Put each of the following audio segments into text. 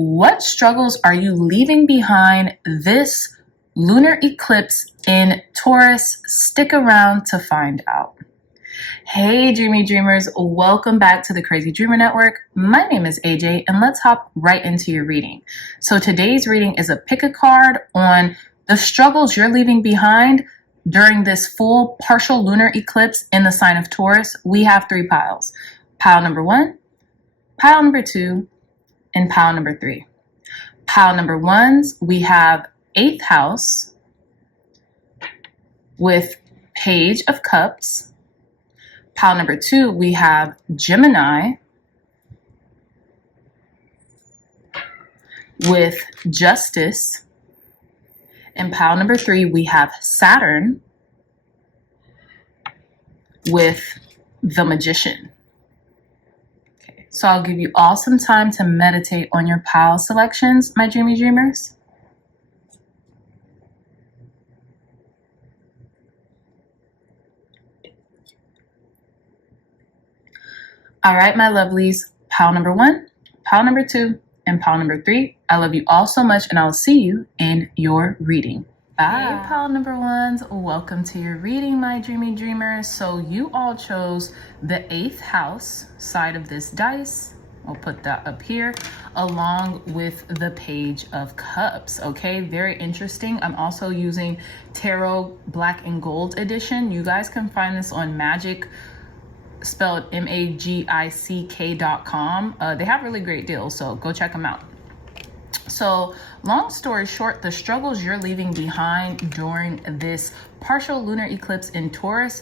What struggles are you leaving behind this lunar eclipse in Taurus? Stick around to find out. Hey dreamy dreamers, welcome back to the Crazy Dreamer Network. My name is AJ and let's hop right into your reading. So today's reading is a pick a card on the struggles you're leaving behind during this full partial lunar eclipse in the sign of Taurus. We have three piles. Pile number 1, pile number 2, and pile number 3. Pile number 1s, we have 8th house with Page of Cups. Pile number 2, we have Gemini with Justice. And pile number 3, we have Saturn with the Magician. Okay, so I'll give you all some time to meditate on your pile selections, my dreamy dreamers. All right, my lovelies, pile number 1, pile number 2, and pile number 3. I love you all so much, and I'll see you in your reading. Bye. Hey, pile number 1s, welcome to your reading, my dreamy dreamers. So you all chose the 8th house side of this dice. I'll put that up here along with the Page of Cups. Okay, very interesting. I'm also using Tarot Black and Gold edition. You guys can find this on Magic, spelled magick.com. They have really great deals, so go check them out. So long story short, the struggles you're leaving behind during this partial lunar eclipse in Taurus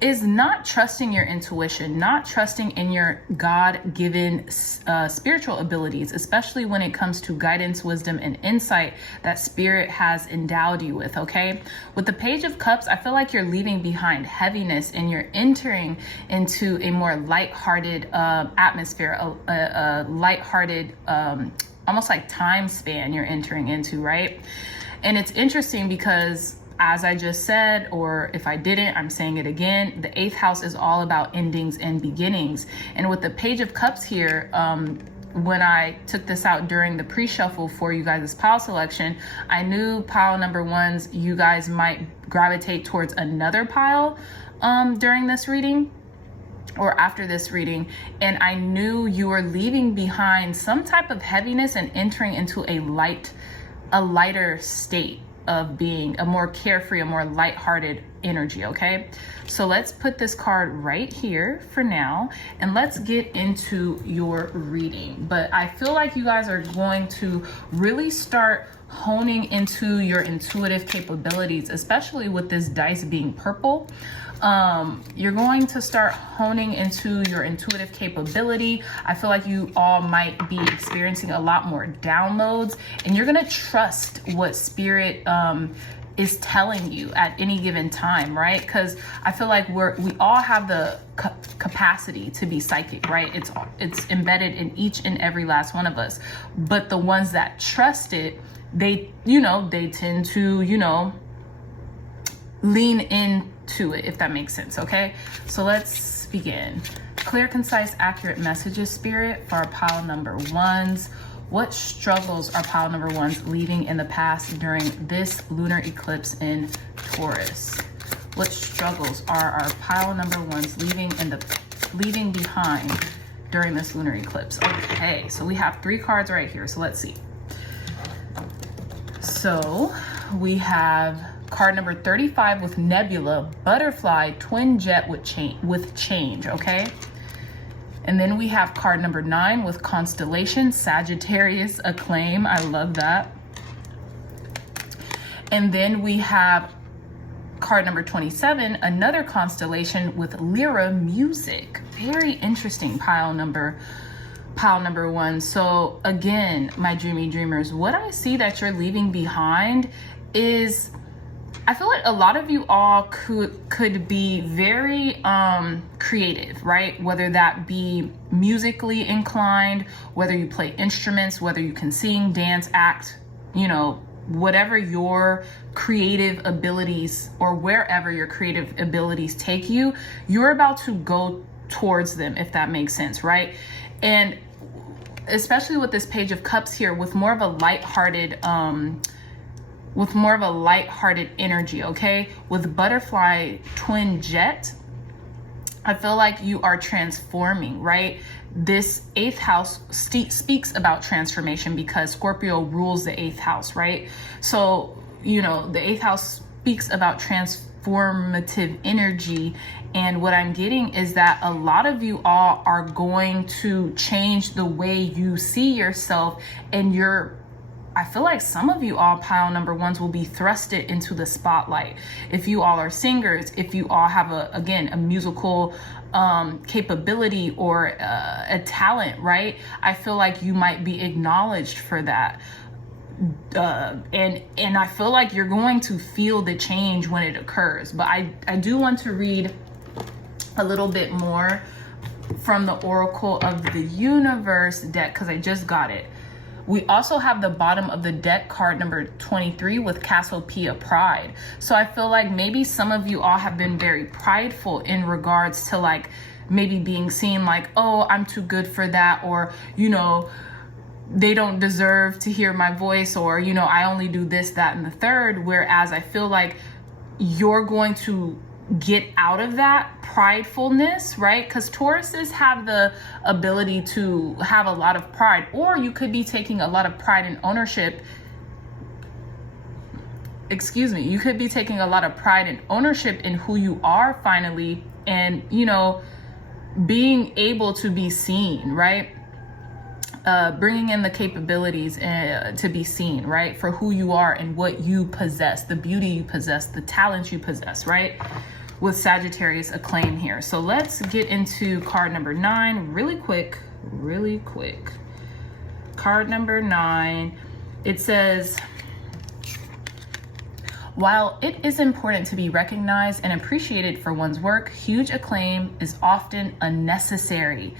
is not trusting your intuition, not trusting in your God-given spiritual abilities, especially when it comes to guidance, wisdom, and insight that Spirit has endowed you with, okay? With the Page of Cups, I feel like you're leaving behind heaviness and you're entering into a more lighthearted atmosphere, a lighthearted, almost like time span you're entering into, right? And it's interesting because, as I just said, or if I didn't, I'm saying it again, the 8th house is all about endings and beginnings. And with the Page of Cups here, when I took this out during the pre-shuffle for you guys' pile selection, I knew pile number 1s, you guys might gravitate towards another pile during this reading or after this reading. And I knew you were leaving behind some type of heaviness and entering into a lighter state of being, a more carefree, a more lighthearted energy, okay? So let's put this card right here for now and let's get into your reading. But I feel like you guys are going to really start honing into your intuitive capabilities, especially with this dice being purple. You're going to start honing into your intuitive capability. I feel like you all might be experiencing a lot more downloads, and you're going to trust what Spirit is telling you at any given time, right? Because I feel like we all have the capacity to be psychic, right? It's embedded in each and every last one of us. But the ones that trust it, they tend to, lean into it, if that makes sense, okay? So let's begin. Clear, concise, accurate messages, Spirit, for our pile number 1s. What struggles are pile number 1s leaving in the past during this lunar eclipse in Taurus? What struggles are our pile number 1s leaving behind during this lunar eclipse? Okay, so we have 3 cards right here, so let's see. So we have card number 35 with Nebula, Butterfly, Twin Jet with change, okay? And then we have card number 9 with Constellation, Sagittarius, Acclaim. I love that. And then we have card number 27, another constellation with Lyra, Music. Very interesting pile number 1. So again, my dreamy dreamers, what I see that you're leaving behind is, I feel like a lot of you all could be very creative, right? Whether that be musically inclined, whether you play instruments, whether you can sing, dance, act, whatever your creative abilities or wherever your creative abilities take you, you're about to go towards them, if that makes sense, right? And especially with this Page of Cups here, with more of a lighthearted energy, okay? With Butterfly Twin Jet, I feel like you are transforming, right? This 8th house speaks about transformation because Scorpio rules the 8th house, right? So, you know, the 8th house speaks about transformative energy. And what I'm getting is that a lot of you all are going to change the way you see yourself, and I feel like some of you all pile number ones will be thrusted into the spotlight. If you all are singers, if you all have a musical capability or a talent, right? I feel like you might be acknowledged for that. And I feel like you're going to feel the change when it occurs. But I do want to read a little bit more from the Oracle of the Universe deck because I just got it. We also have the bottom of the deck card number 23 with Cassiopeia Pride. So I feel like maybe some of you all have been very prideful in regards to like maybe being seen like, oh, I'm too good for that, or, you know, they don't deserve to hear my voice, or, you know, I only do this, that, and the third. Whereas I feel like you're going to get out of that pridefulness, right? Because Tauruses have the ability to have a lot of pride, or you could be taking a lot of pride and ownership. You could be taking a lot of pride and ownership in who you are finally, and, you know, being able to be seen, right? Bringing in the capabilities to be seen, right? For who you are and what you possess, the beauty you possess, the talent you possess, right? With Sagittarius acclaim here. So let's get into card number 9 really quick. Card number 9, it says, while it is important to be recognized and appreciated for one's work, huge acclaim is often unnecessary.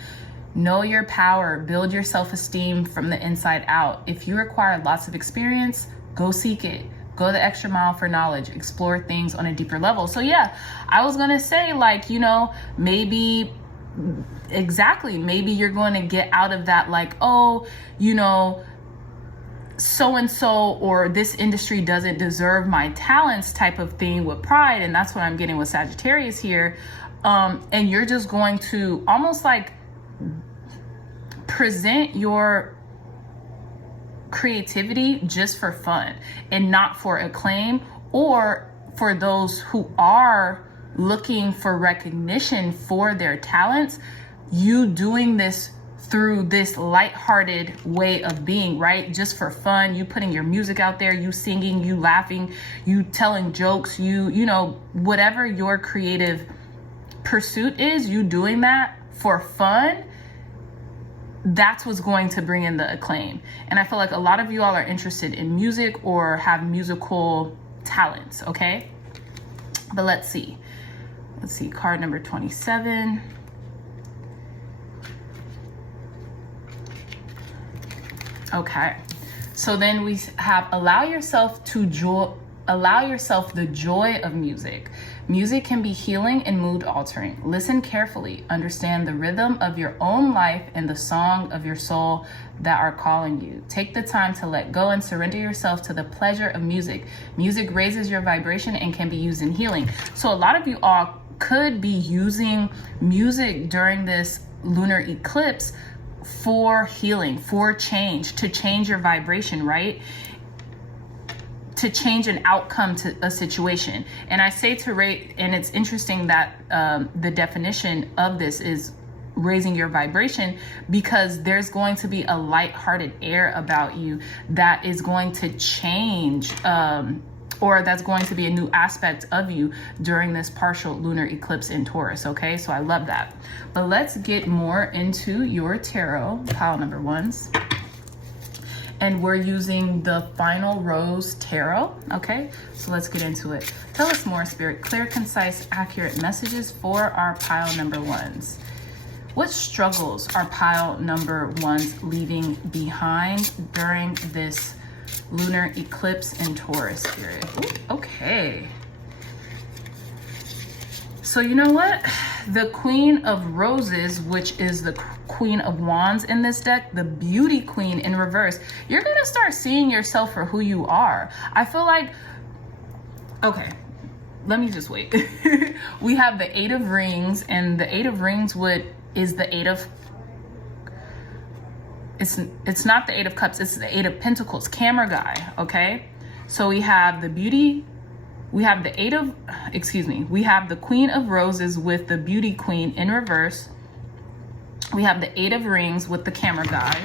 Know your power, build your self-esteem from the inside out. If you require lots of experience, go seek it. Go the extra mile for knowledge, explore things on a deeper level. So yeah, I was gonna say, like, you know, maybe you're going to get out of that, like, oh, you know, so-and-so or this industry doesn't deserve my talents type of thing with pride. And that's what I'm getting with Sagittarius here. And you're just going to almost like present your creativity just for fun and not for acclaim, or for those who are looking for recognition for their talents, you doing this through this lighthearted way of being, right? Just for fun, you putting your music out there, you singing, you laughing, you telling jokes, you know, whatever your creative pursuit is, you doing that for fun. That's what's going to bring in the acclaim. And I feel like a lot of you all are interested in music or have musical talents, okay? But let's see, card number 27. Okay, so then we have allow yourself the joy of music. Music can be healing and mood altering. Listen carefully, understand the rhythm of your own life and the song of your soul that are calling you. Take the time to let go and surrender yourself to the pleasure of music. Music raises your vibration and can be used in healing. So a lot of you all could be using music during this lunar eclipse for healing, for change, to change your vibration, right? To change an outcome to a situation. And I say to rate, and it's interesting that the definition of this is raising your vibration, because there's going to be a lighthearted air about you that is going to change, or that's going to be a new aspect of you during this partial lunar eclipse in Taurus, okay? So I love that. But let's get more into your tarot, pile number ones. And we're using the Final Rose Tarot, okay? So let's get into it. Tell us more, Spirit. Clear, concise, accurate messages for our pile number ones. What struggles are pile number ones leaving behind during this lunar eclipse in Taurus, Spirit? Ooh, okay. So you know what? The Queen of Roses, which is the Queen of Wands in this deck, the Beauty Queen in reverse, you're gonna start seeing yourself for who you are. I feel like, okay, let me just wait. We have the Eight of Rings, and the Eight of Rings is the Eight of, it's not the Eight of Cups, it's the Eight of Pentacles, camera guy, okay? So we have the Beauty, we have the we have the Queen of Roses with the Beauty Queen in reverse. We have the Eight of Rings with the camera guy.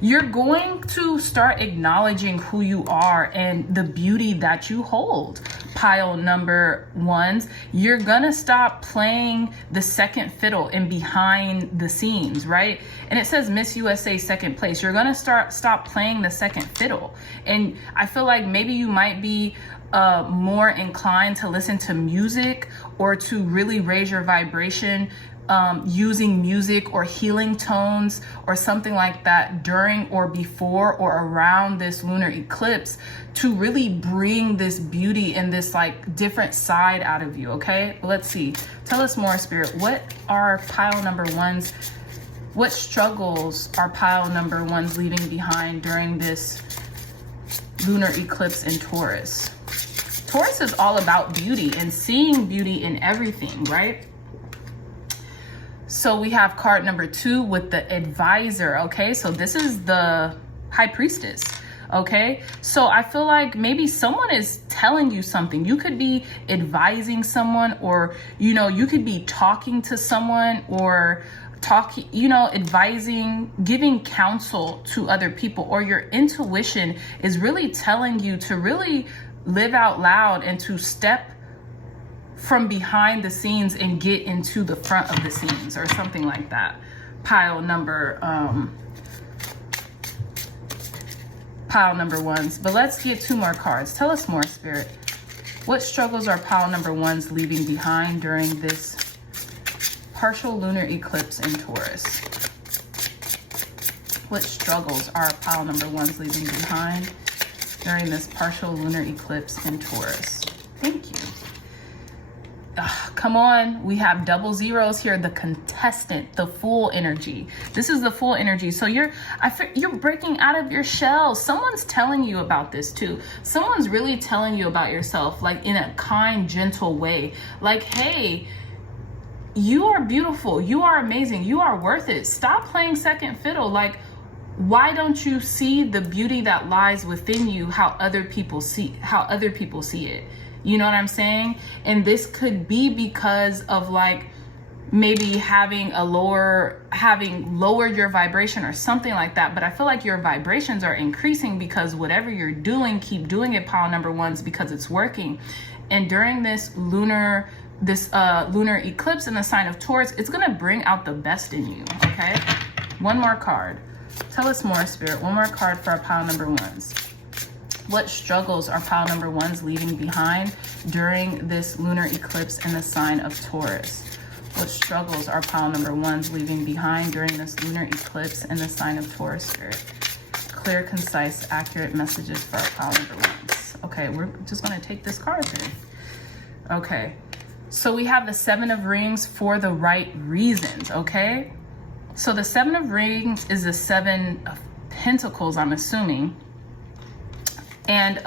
You're going to start acknowledging who you are and the beauty that you hold. Pile number ones, you're gonna stop playing the second fiddle and behind the scenes, right? And it says Miss USA second place. You're gonna stop playing the second fiddle. And I feel like maybe you might be more inclined to listen to music or to really raise your vibration using music or healing tones or something like that during or before or around this lunar eclipse to really bring this beauty and this like different side out of you. Okay, let's see, tell us more, Spirit. What are pile number ones, what struggles are pile number ones leaving behind during this lunar eclipse in Taurus? Taurus is all about beauty and seeing beauty in everything, right? So we have card number 2 with the Advisor, okay? So this is the High Priestess, okay? So I feel like maybe someone is telling you something. You could be advising someone, or, you know, you could be talking to someone, or talking, you know, advising, giving counsel to other people, or your intuition is really telling you to really live out loud and to step from behind the scenes and get into the front of the scenes or something like that. Pile number ones. But let's get 2 more cards. Tell us more, Spirit. What struggles are pile number ones leaving behind during this partial lunar eclipse in Taurus? What struggles are pile number ones leaving behind during this partial lunar eclipse in Taurus? Thank you. Come on, we have double zeros here. The contestant, the Fool energy. This is the Fool energy. So you're breaking out of your shell. Someone's telling you about this too. Someone's really telling you about yourself, like in a kind, gentle way. Like, hey, you are beautiful. You are amazing. You are worth it. Stop playing second fiddle. Like, why don't you see the beauty that lies within you, how other people see it? You know what I'm saying? And this could be because of like maybe having lowered your vibration or something like that. But I feel like your vibrations are increasing because whatever you're doing, keep doing it, pile number ones, because it's working. And during this lunar eclipse in the sign of Taurus, it's gonna bring out the best in you. Okay, 1 more card. Tell us more, Spirit. 1 more card for our pile number ones. What struggles are pile number ones leaving behind during this lunar eclipse in the sign of Taurus? What struggles are pile number ones leaving behind during this lunar eclipse in the sign of Taurus, Spirit? Clear, concise, accurate messages for our pile number ones. Okay, we're just going to take this card here. Okay, so we have the 7 of Rings for the right reasons, okay? So the 7 of Rings is the 7 of Pentacles, I'm assuming. And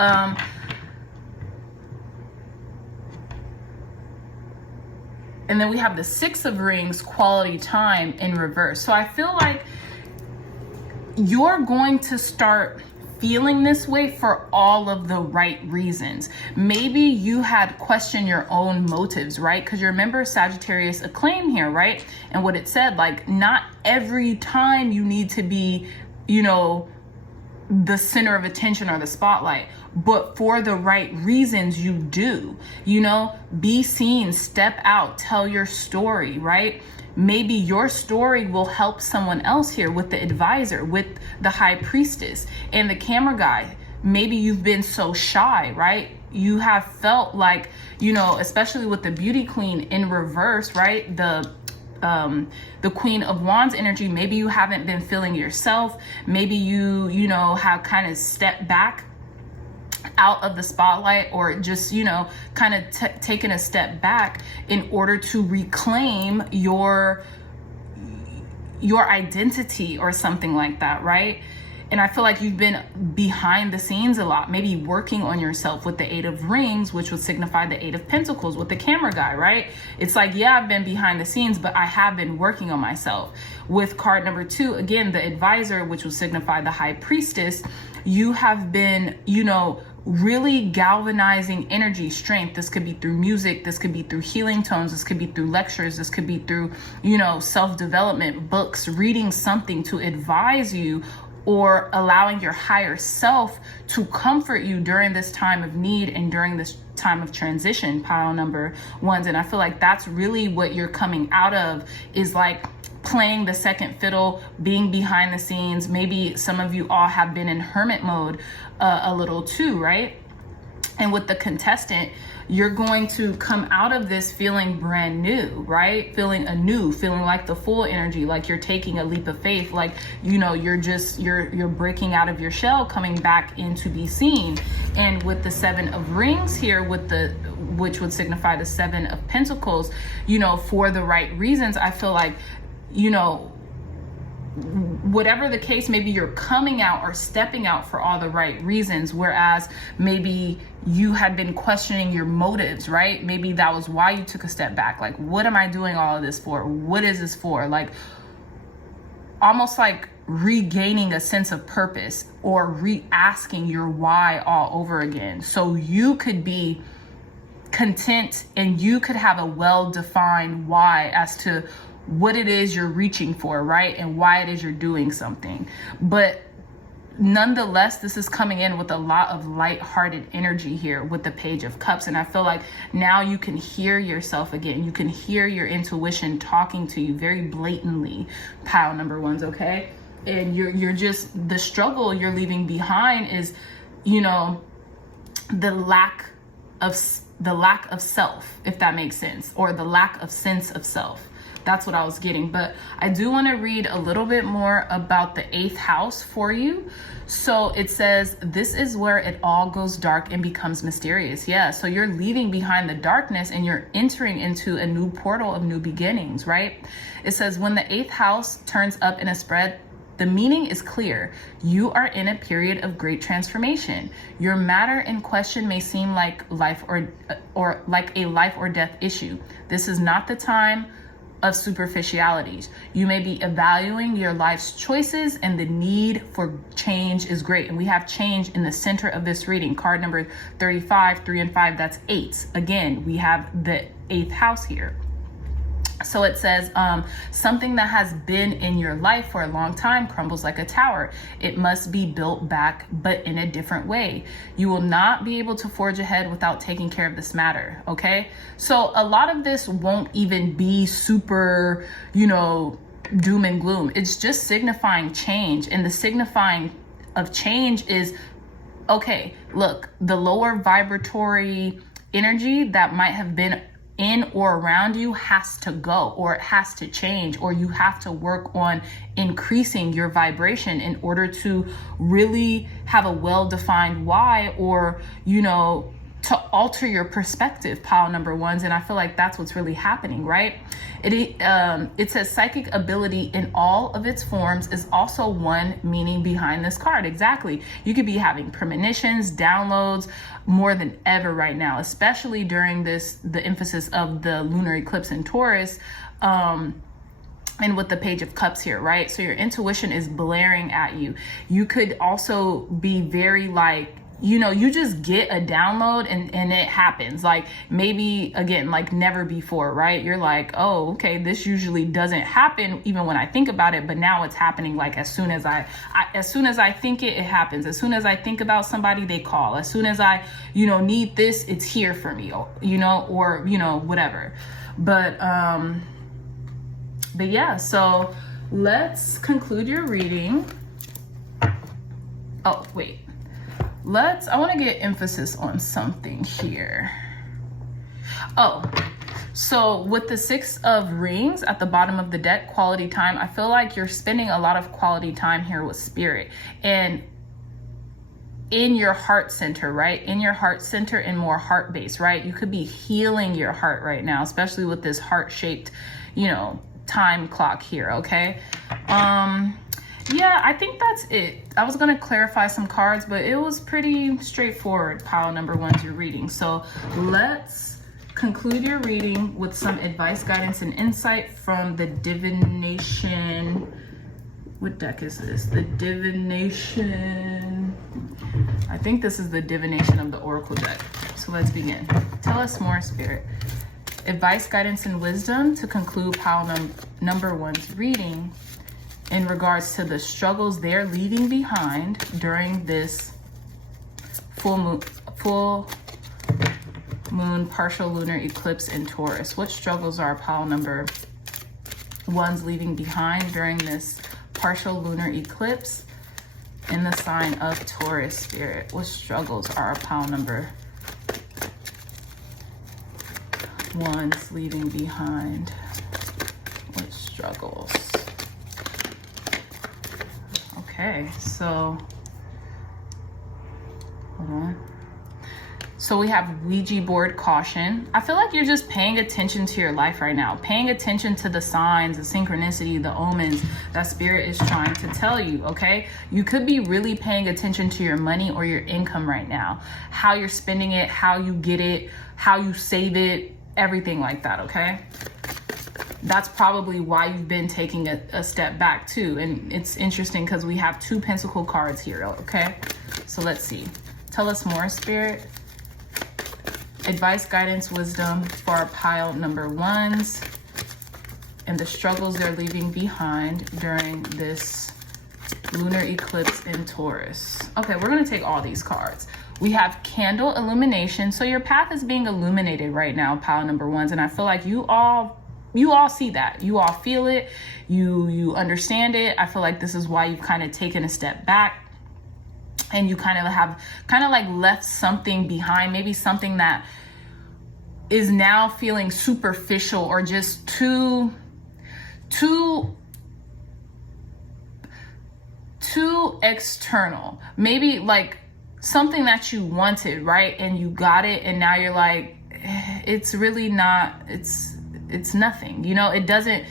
then we have the 6 of Rings, quality time, in reverse. So I feel like you're going to start feeling this way for all of the right reasons. Maybe you had questioned your own motives, right? Because you remember Sagittarius acclaim here, right? And what it said, like, not every time you need to be, you know, the center of attention or the spotlight, but for the right reasons you do. You know, be seen, step out, tell your story, right? Maybe your story will help someone else here with the Advisor, with the High Priestess and the camera guy. Maybe you've been so shy, right? You have felt like, you know, especially with the Beauty Queen in reverse, right? The Queen of Wands energy, maybe you haven't been feeling yourself. Maybe you know, have kind of stepped back out of the spotlight, or just, you know, kind of taking a step back in order to reclaim your identity or something like that, right? And I feel like you've been behind the scenes a lot, maybe working on yourself with the 8 of Rings, which would signify the 8 of Pentacles with the camera guy, right? It's like, yeah, I've been behind the scenes, but I have been working on myself. With card number 2, again, the Advisor, which would signify the High Priestess, you have been, you know, really galvanizing energy, strength. This could be through music, this could be through healing tones, this could be through lectures, this could be through, you know, self-development, books, reading something to advise you, or allowing your higher self to comfort you during this time of need and during this time of transition, pile number 1s. And I feel like that's really what you're coming out of, is like playing the second fiddle, being behind the scenes. Maybe some of you all have been in hermit mode a little too, right? And with the contestant, you're going to come out of this feeling brand new, right? Feeling anew, feeling like the full energy, like you're taking a leap of faith, like, you know, you're breaking out of your shell, coming back in to be seen. And with the 7 of Rings here, which would signify the 7 of Pentacles, you know, for the right reasons, I feel like, you know, whatever the case, maybe you're coming out or stepping out for all the right reasons, whereas maybe you had been questioning your motives, right? Maybe that was why you took a step back. Like, what am I doing all of this for? What is this for? Like, almost like regaining a sense of purpose, or re-asking your why all over again, so you could be content and you could have a well-defined why as to what it is you're reaching for, right? And why it is you're doing something. But nonetheless, this is coming in with a lot of light-hearted energy here with the Page of Cups. And I feel like now you can hear yourself again. You can hear your intuition talking to you very blatantly, pile number 1s, okay? And you're just, the struggle you're leaving behind is, you know, the lack of self, if that makes sense, or the lack of sense of self. That's what I was getting. But I do want to read a little bit more about the 8th house for you. So it says, this is where it all goes dark and becomes mysterious. Yeah, so you're leaving behind the darkness and you're entering into a new portal of new beginnings, right? It says, when the 8th house turns up in a spread, the meaning is clear. You are in a period of great transformation. Your matter in question may seem like life or like a life or death issue. This is not the time of superficialities. You may be evaluating your life's choices, and the need for change is great. And we have change in the center of this reading. Card number 35, 3 and 5, that's 8s. Again, we have the 8th house here. So it says, something that has been in your life for a long time crumbles like a tower. It must be built back, but in a different way. You will not be able to forge ahead without taking care of this matter, okay? So a lot of this won't even be super, you know, doom and gloom. It's just signifying change. And the signifying of change is, okay, look, the lower vibratory energy that might have been in or around you has to go, or it has to change, or you have to work on increasing your vibration in order to really have a well-defined why, or, you know, to alter your perspective, pile number 1s. And I feel like that's what's really happening, right? It says psychic ability in all of its forms is also one meaning behind this card. Exactly. You could be having premonitions, downloads more than ever right now, especially during the emphasis of the lunar eclipse in Taurus. And with the Page of Cups here, right? So your intuition is blaring at you. You could also be very like, you know, you just get a download and it happens. Like, maybe again, like never before, right? You're like, oh, okay, this usually doesn't happen even when I think about it, but now it's happening. Like as soon as I think it happens. As soon as I think about somebody, they call. As soon as I, you know, need this, it's here for me, you know, or, you know, whatever. But yeah, so let's conclude your reading. Oh, wait. I want to get emphasis on something here. Oh, so with the 6 of Rings at the bottom of the deck, quality time, I feel like you're spending a lot of quality time here with spirit. And in your heart center, right? In your heart center and more heart base, right? You could be healing your heart right now, especially with this heart-shaped, you know, time clock here, okay? Yeah, I think that's it. I was going to clarify some cards, but it was pretty straightforward, pile number 1's your reading. So let's conclude your reading with some advice, guidance, and insight from the divination. What deck is this? The divination. I think this is the divination of the Oracle deck. So let's begin. Tell us more, Spirit. Advice, guidance, and wisdom to conclude pile number 1's reading in regards to the struggles they're leaving behind during this full moon partial lunar eclipse in Taurus. What struggles are pile number 1's leaving behind during this partial lunar eclipse in the sign of Taurus, Spirit? What struggles are pile number 1's leaving behind? What struggles? Okay, so hold on. So we have Ouija board caution. I feel like you're just paying attention to your life right now, paying attention to the signs, the synchronicity, the omens that Spirit is trying to tell you, okay? You could be really paying attention to your money or your income right now, how you're spending it, how you get it, how you save it, everything like that, okay? That's probably why you've been taking a step back too. And it's interesting because we have 2 pentacle cards here, okay? So let's see. Tell us more, Spirit. Advice, guidance, wisdom for pile number 1's and the struggles they're leaving behind during this lunar eclipse in Taurus. Okay, we're going to take all these cards. We have candle illumination. So your path is being illuminated right now, pile number 1's. And I feel like you all see that. You all feel it. You understand it. I feel like this is why you've kind of taken a step back. And you kind of have like left something behind, maybe something that is now feeling superficial or just too external. Maybe like something that you wanted, right? And you got it, and now you're like, it's really not, it's nothing. You know, it doesn't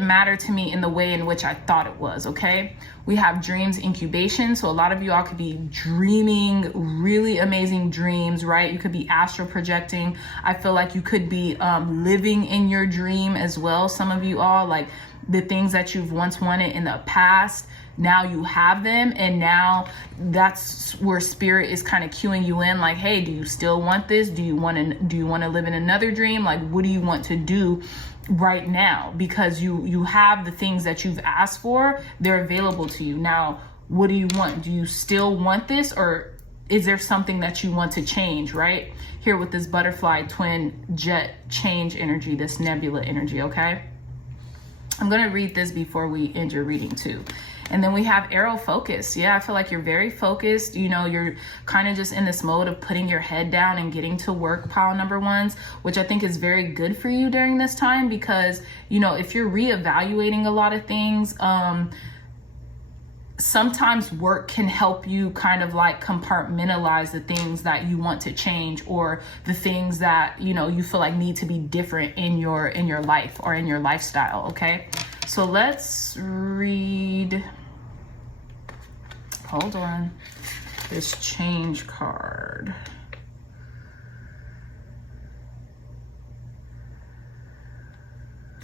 matter to me in the way in which I thought it was, okay? We have dreams incubation. So a lot of you all could be dreaming really amazing dreams, right? You could be astral projecting. I feel like you could be living in your dream as well. Some of you all, like the things that you've once wanted in the past, now you have them, and now that's where Spirit is kind of cueing you in, like, hey, do you still want this? Do you want to live in another dream? Like, what do you want to do right now? Because you have the things that you've asked for, they're available to you. Now, what do you want? Do you still want this, or is there something that you want to change, right? Here with this butterfly twin jet change energy, this nebula energy, okay? I'm going to read this before we end your reading too. And then we have arrow focus. Yeah, I feel like you're very focused. You know, you're kind of just in this mode of putting your head down and getting to work, pile number 1's, which I think is very good for you during this time because, you know, if you're reevaluating a lot of things, sometimes work can help you kind of like compartmentalize the things that you want to change or the things that, you know, you feel like need to be different in your life or in your lifestyle, okay? So let's read, hold on, this change card.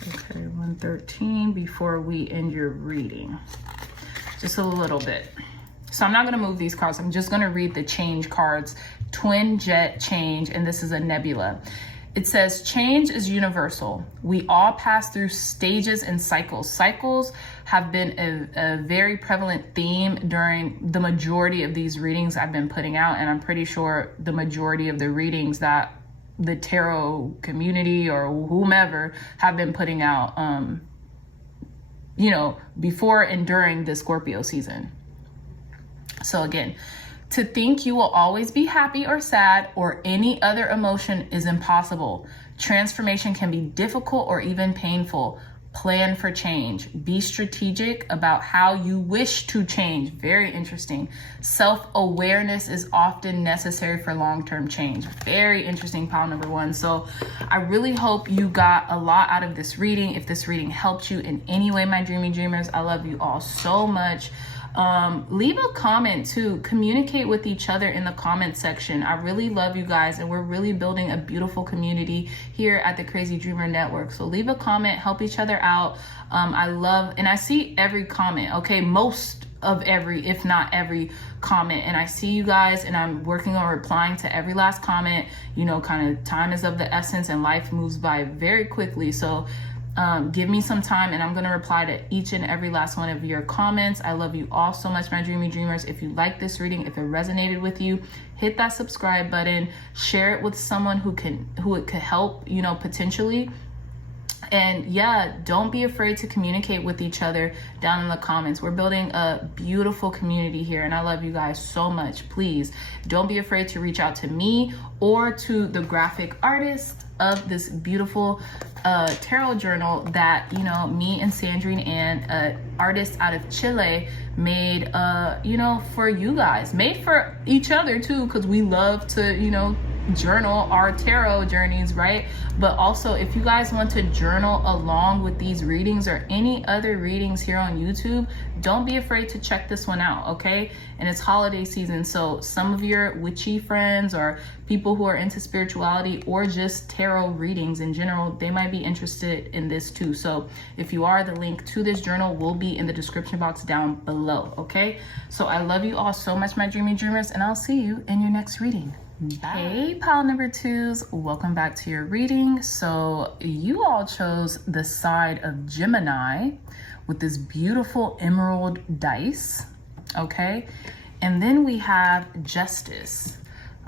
Okay, 113 before we end your reading. Just a little bit. So I'm not going to move these cards. I'm just going to read the change cards. Twin jet change, and this is a nebula. It says, change is universal. We all pass through stages and cycles. Cycles have been a very prevalent theme during the majority of these readings I've been putting out, and I'm pretty sure the majority of the readings that the tarot community or whomever have been putting out, you know, before and during the Scorpio season. So again, to think you will always be happy or sad or any other emotion is impossible. Transformation can be difficult or even painful. Plan for change. Be strategic about how you wish to change. Very interesting. Self-awareness is often necessary for long-term change. Very interesting, pile number 1. So I really hope you got a lot out of this reading. If this reading helped you in any way, my dreamy dreamers, I love you all so much. Leave a comment too. Communicate with each other in the comment section. I really love you guys, and we're really building a beautiful community here at the Crazy Dreamer Network. So leave a comment, help each other out. I love, and I see every comment, okay? Most of every, if not every comment, and I see you guys, and I'm working on replying to every last comment. You know, kind of time is of the essence and life moves by very quickly. So give me some time and I'm going to reply to each and every last one of your comments. I love you all so much, my dreamy dreamers. If you like this reading, if it resonated with you, hit that subscribe button, share it with someone who it could help, you know, potentially. And yeah, don't be afraid to communicate with each other down in the comments. We're building a beautiful community here, and I love you guys so much. Please don't be afraid to reach out to me or to the graphic artist of this beautiful tarot journal that, you know, me and Sandrine and an artist out of Chile made, you know, for you guys, made for each other too, because we love to, you know, journal our tarot journeys, right? But also, if you guys want to journal along with these readings or any other readings here on YouTube, don't be afraid to check this one out, okay? And it's holiday season, so some of your witchy friends or people who are into spirituality or just tarot readings in general, they might be interested in this too. So if you are, the link to this journal will be in the description box down below, okay? So I love you all so much, my dreamy dreamers, and I'll see you in your next reading. Bye. Hey, pile number 2s, welcome back to your reading. So you all chose the side of Gemini with this beautiful emerald dice, okay? And then we have Justice,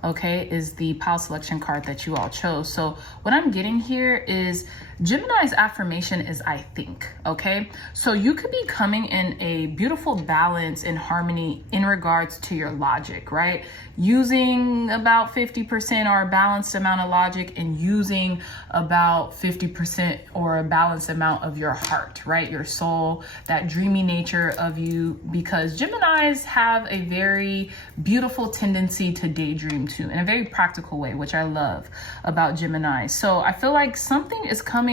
okay, is the pile selection card that you all chose. So what I'm getting here is Gemini's affirmation is I think, okay? So you could be coming in a beautiful balance and harmony in regards to your logic, right? Using about 50% or a balanced amount of logic and using about 50% or a balanced amount of your heart, right? Your soul, that dreamy nature of you, because Geminis have a very beautiful tendency to daydream too, in a very practical way, which I love about Gemini. So I feel like something is coming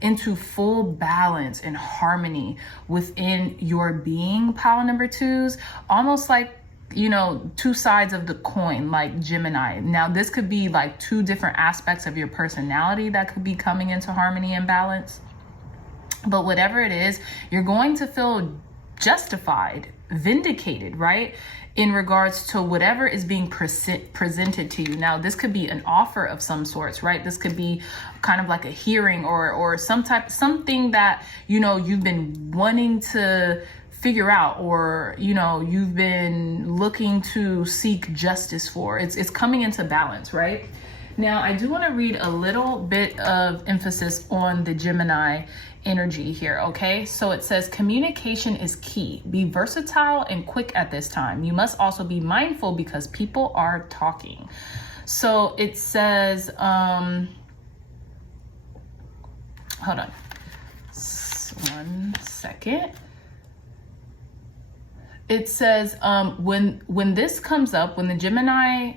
into full balance and harmony within your being, pile number 2s, almost like, you know, two sides of the coin, like Gemini. Now this could be like two different aspects of your personality that could be coming into harmony and balance, but whatever it is, you're going to feel justified, vindicated, right, in regards to whatever is being presented to you. Now, this could be an offer of some sorts, right? This could be kind of like a hearing or something that, you know, you've been wanting to figure out, or, you know, you've been looking to seek justice for. It's coming into balance, right? Now, I do want to read a little bit of emphasis on the Gemini energy here, okay? So it says communication is key. Be versatile and quick at this time. You must also be mindful because people are talking. So it says, hold on, 1 second. It says, when this comes up, when the Gemini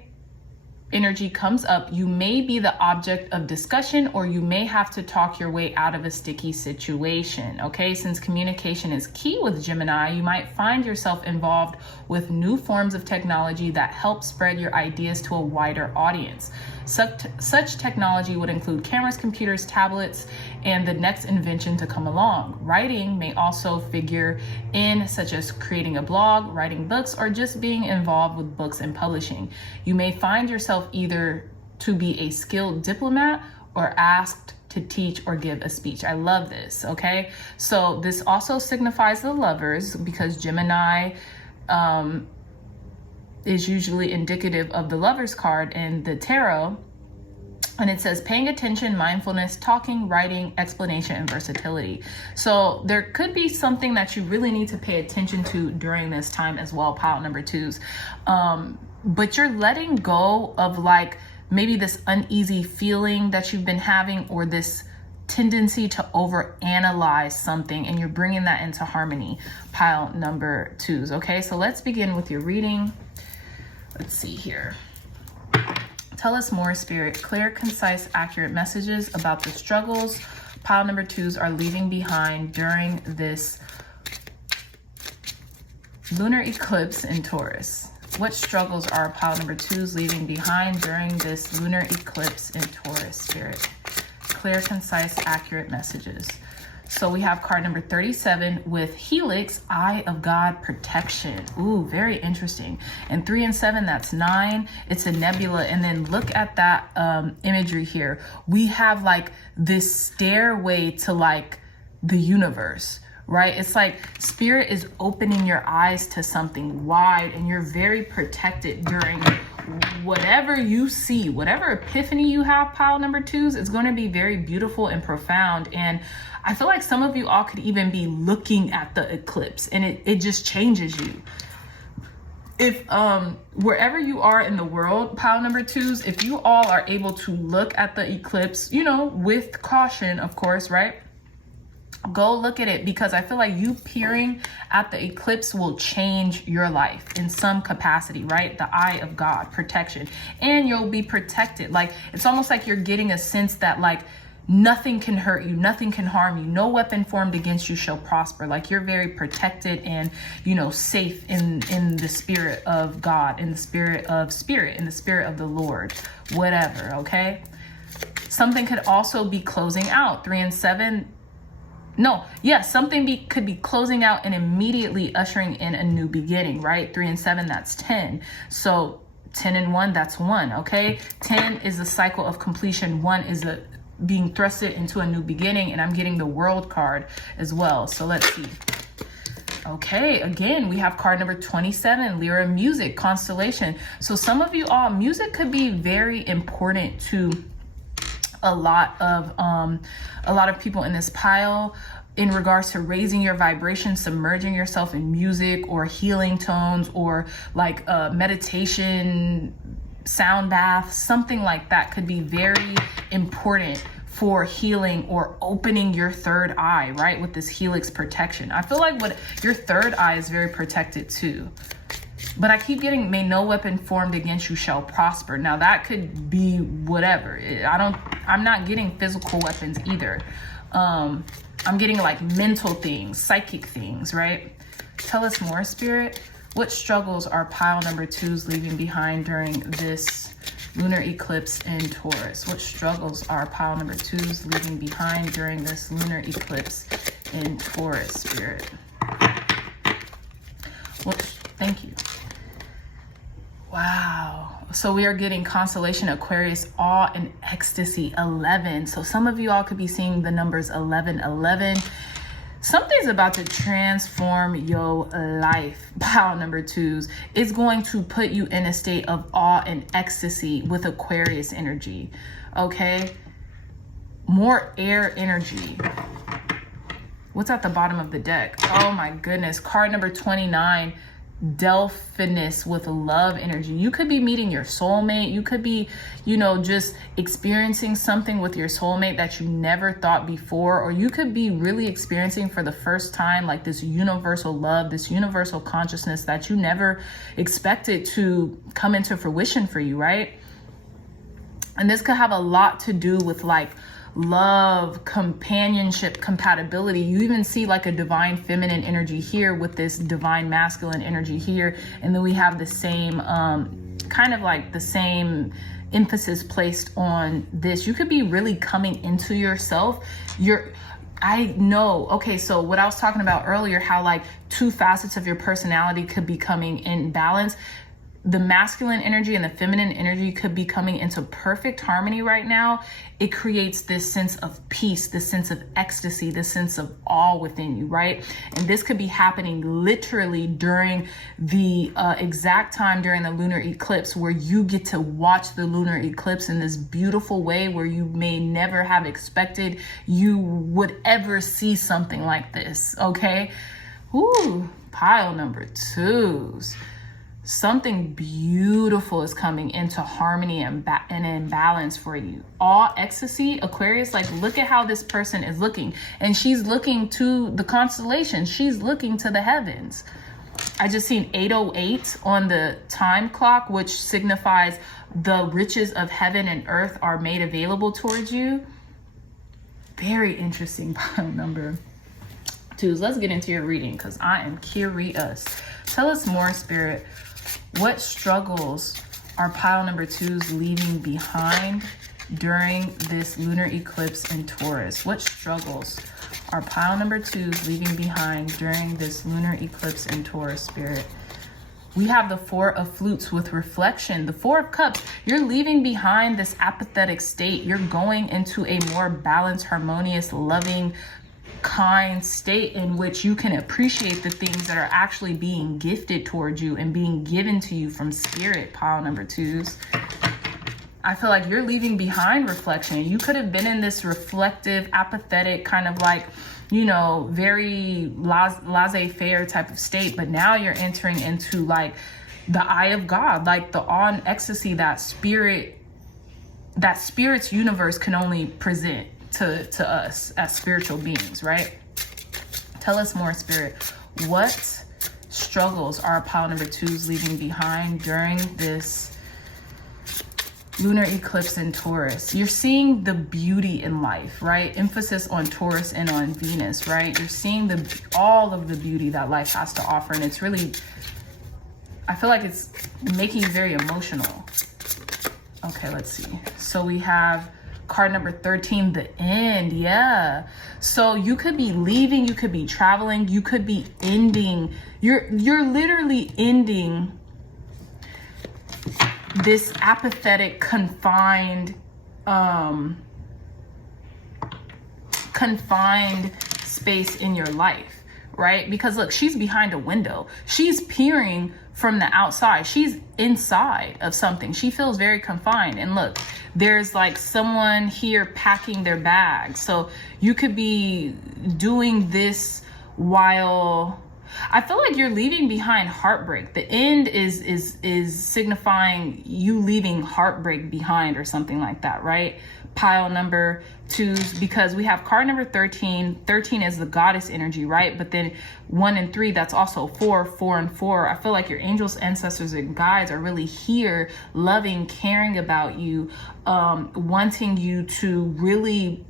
energy comes up, you may be the object of discussion, or you may have to talk your way out of a sticky situation, okay? Since communication is key with Gemini, you might find yourself involved with new forms of technology that help spread your ideas to a wider audience. Such technology would include cameras, computers, tablets, and the next invention to come along. Writing may also figure in, such as creating a blog, writing books, or just being involved with books and publishing. You may find yourself either to be a skilled diplomat or asked to teach or give a speech. I love this, okay? So this also signifies the lovers, because Gemini is usually indicative of the Lovers card in the tarot. And it says paying attention, mindfulness, talking, writing, explanation, and versatility. So there could be something that you really need to pay attention to during this time as well, pile number 2s. But you're letting go of like maybe this uneasy feeling that you've been having, or this tendency to overanalyze something, and you're bringing that into harmony, pile number 2s. Okay, so let's begin with your reading. Let's see here. Tell us more, Spirit. Clear, concise, accurate messages about the struggles pile number 2s are leaving behind during this lunar eclipse in Taurus. What struggles are pile number 2s leaving behind during this lunar eclipse in Taurus, Spirit? Clear, concise, accurate messages. So we have card number 37 with Helix, Eye of God, protection. Ooh, very interesting. And 3 and 7, that's 9. It's a nebula. And then look at that imagery here. We have like this stairway to like the universe, right? It's like Spirit is opening your eyes to something wide, and you're very protected during whatever you see, whatever epiphany you have, pile number 2s. It's going to be very beautiful and profound. And I feel like some of you all could even be looking at the eclipse, and it just changes you. If wherever you are in the world, pile number 2s, if you all are able to look at the eclipse, you know, with caution, of course, right? Go look at it, because I feel like you peering at the eclipse will change your life in some capacity, right? The eye of God, protection, and you'll be protected. Like, it's almost like you're getting a sense that like nothing can hurt you, nothing can harm you, no weapon formed against you shall prosper. Like, you're very protected and, you know, safe in the spirit of God, in the spirit, in the spirit of the Lord, whatever. Okay, something could also be closing out. 3 and 7. No, yes, something could be closing out and immediately ushering in a new beginning, right? 3 and 7, that's 10. So 10 and 1, that's 1, okay? 10 is a cycle of completion. 1 is a being thrusted into a new beginning, and I'm getting the World card as well. So let's see. Okay, again, we have card number 27, Lyra, music, constellation. So some of you all, music could be very important to a lot of people in this pile, in regards to raising your vibration, submerging yourself in music or healing tones, or like meditation, sound bath, something like that could be very important for healing or opening your third eye, right? With this helix protection. I feel like your third eye is very protected too. But I keep getting, may no weapon formed against you shall prosper. Now that could be whatever. I'm not getting physical weapons either. I'm getting like mental things, psychic things, right? Tell us more, Spirit. What struggles are pile number 2s leaving behind during this lunar eclipse in Taurus? What struggles are pile number 2s leaving behind during this lunar eclipse in Taurus, Spirit? Thank you. Wow. So we are getting constellation, Aquarius, awe and ecstasy, 11. So some of you all could be seeing the numbers 1111. Something's about to transform your life, pile number 2s. It's going to put you in a state of awe and ecstasy with Aquarius energy. Okay. More air energy. What's at the bottom of the deck? Oh my goodness. Card number 29. Delphinus with love energy. You could be meeting your soulmate. You could be, you know, just experiencing something with your soulmate that you never thought before, or you could be really experiencing for the first time like this universal love, this universal consciousness that you never expected to come into fruition for you, right? And this could have a lot to do with like love, companionship, compatibility. You even see like a divine feminine energy here with this divine masculine energy here. And then we have the same, kind of like the same emphasis placed on this. You could be really coming into yourself. I know. Okay, so what I was talking about earlier, how like 2 facets of your personality could be coming in balance. The masculine energy and the feminine energy could be coming into perfect harmony right now. It creates this sense of peace, this sense of ecstasy, this sense of awe within you, right? And this could be happening literally during the exact time during the lunar eclipse, where you get to watch the lunar eclipse in this beautiful way where you may never have expected you would ever see something like this, okay? Ooh, pile number 2s. something beautiful is coming into harmony and in balance for you. All ecstasy, Aquarius, like look at how this person is looking. And she's looking to the constellations. She's looking to the heavens. I just seen 8:08 on the time clock, which signifies the riches of heaven and earth are made available towards you. Very interesting pile number 2s. Let's get into your reading because I am curious. Tell us more, Spirit. What struggles are pile number 2s leaving behind during this lunar eclipse in Taurus? What struggles are pile number 2s leaving behind during this lunar eclipse in Taurus, Spirit? We have the 4 of Flutes with reflection. The 4 of Cups, you're leaving behind this apathetic state. You're going into a more balanced, harmonious, loving, kind state in which you can appreciate the things that are actually being gifted towards you and being given to you from Spirit, pile number 2s. I feel like you're leaving behind reflection. You could have been in this reflective, apathetic, kind of like, you know, very laissez-faire type of state, but now you're entering into like the eye of God, like the awe and ecstasy that Spirit's universe can only present to us as spiritual beings, right? Tell us more, Spirit. What struggles are pile number 2s leaving behind during this lunar eclipse in Taurus? You're seeing the beauty in life, right? Emphasis on Taurus and on Venus, right? You're seeing all of the beauty that life has to offer, and it's really, I feel like it's making you very emotional. Okay, let's see. So we have card number 13, the end. Yeah. So you could be leaving, you could be traveling, you could be ending. You're literally ending this apathetic, confined space in your life, right? Because look, she's behind a window. She's peering from the outside. She's inside of something. She feels very confined. And look, there's like someone here packing their bags. So you could be doing this while, I feel like you're leaving behind heartbreak. The end is signifying you leaving heartbreak behind or something like that, right? Pile number 2s, because we have card number 13. 13 is the goddess energy, right? But then 1 and 3, that's also 4, 4 and 4. I feel like your angels, ancestors, and guides are really here, loving, caring about you, wanting you to really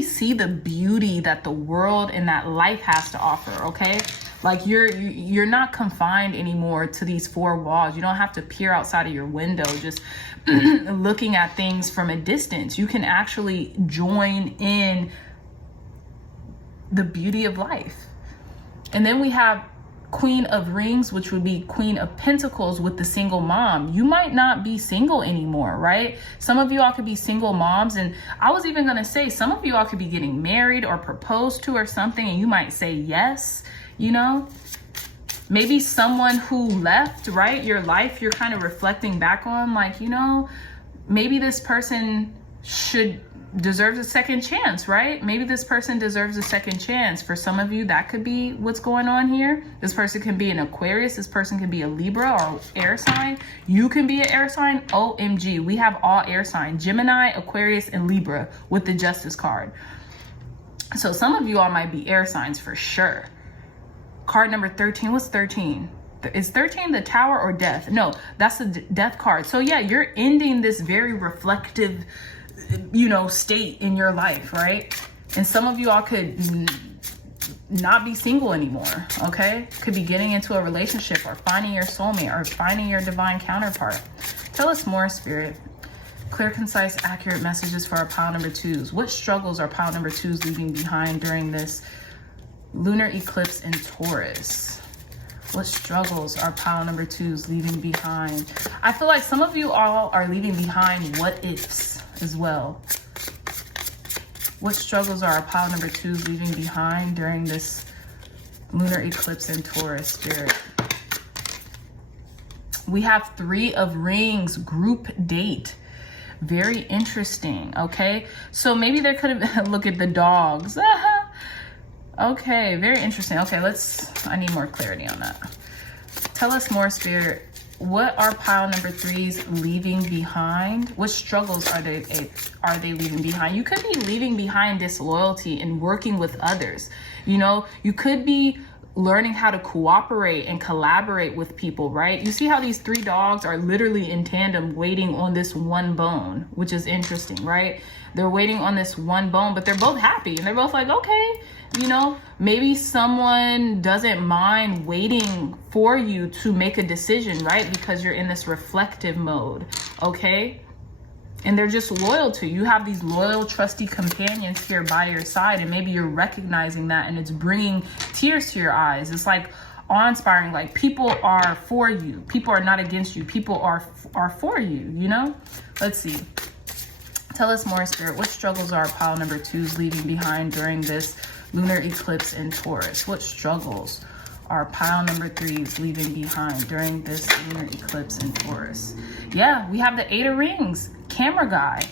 see the beauty that the world and that life has to offer. Okay, like you're not confined anymore to these 4 walls. You don't have to peer outside of your window just looking at things from a distance. You can actually join in the beauty of life. And then we have Queen of Rings, which would be Queen of Pentacles with the single mom. You might not be single anymore, right? Some of you all could be single moms. And I was even going to say, some of you all could be getting married or proposed to or something, and you might say yes, you know? Maybe someone who left, right, your life, you're kind of reflecting back on, like, you know, maybe this person deserves a second chance, right? Maybe this person deserves a second chance. For some of you, that could be what's going on here. This person can be an Aquarius. This person can be a Libra or air sign. You can be an air sign. OMG, we have all air signs: Gemini, Aquarius, and Libra with the Justice card. So some of you all might be air signs for sure. Card number 13. What's 13? Is 13 the Tower or Death? No, that's the Death card. So yeah, you're ending this very reflective, you know, state in your life, right? And some of you all could not be single anymore, okay? Could be getting into a relationship or finding your soulmate or finding your divine counterpart. Tell us more, Spirit. Clear, concise, accurate messages for our pile number 2s. What struggles are pile number 2s leaving behind during this lunar eclipse in Taurus? What struggles are pile number 2s leaving behind? I feel like some of you all are leaving behind what ifs as well. What struggles are pile number 2s leaving behind during this lunar eclipse in Taurus, Spirit? We have 3 of Rings, group date. Very interesting, okay? So maybe there could have, look at the dogs. Okay, very interesting. Okay, I need more clarity on that. Tell us more, Spirit. What are pile number 3s leaving behind? What struggles are they leaving behind? You could be leaving behind disloyalty and working with others. You know, you could be learning how to cooperate and collaborate with people, right? You see how these 3 dogs are literally in tandem waiting on this one bone, which is interesting, right? They're waiting on this one bone, but they're both happy and they're both like, okay, you know, maybe someone doesn't mind waiting for you to make a decision, right? Because you're in this reflective mode, okay? And they're just loyal to you. You have these loyal, trusty companions here by your side, and maybe you're recognizing that, and it's bringing tears to your eyes. It's like awe-inspiring, like people are for you. People are not against you. People are for you, you know? Let's see. Tell us more, Spirit. What struggles are pile number 2s leaving behind during this lunar eclipse in Taurus? What struggles are pile number 3s leaving behind during this lunar eclipse in Taurus? Yeah, we have the 8 of Rings, camera guy.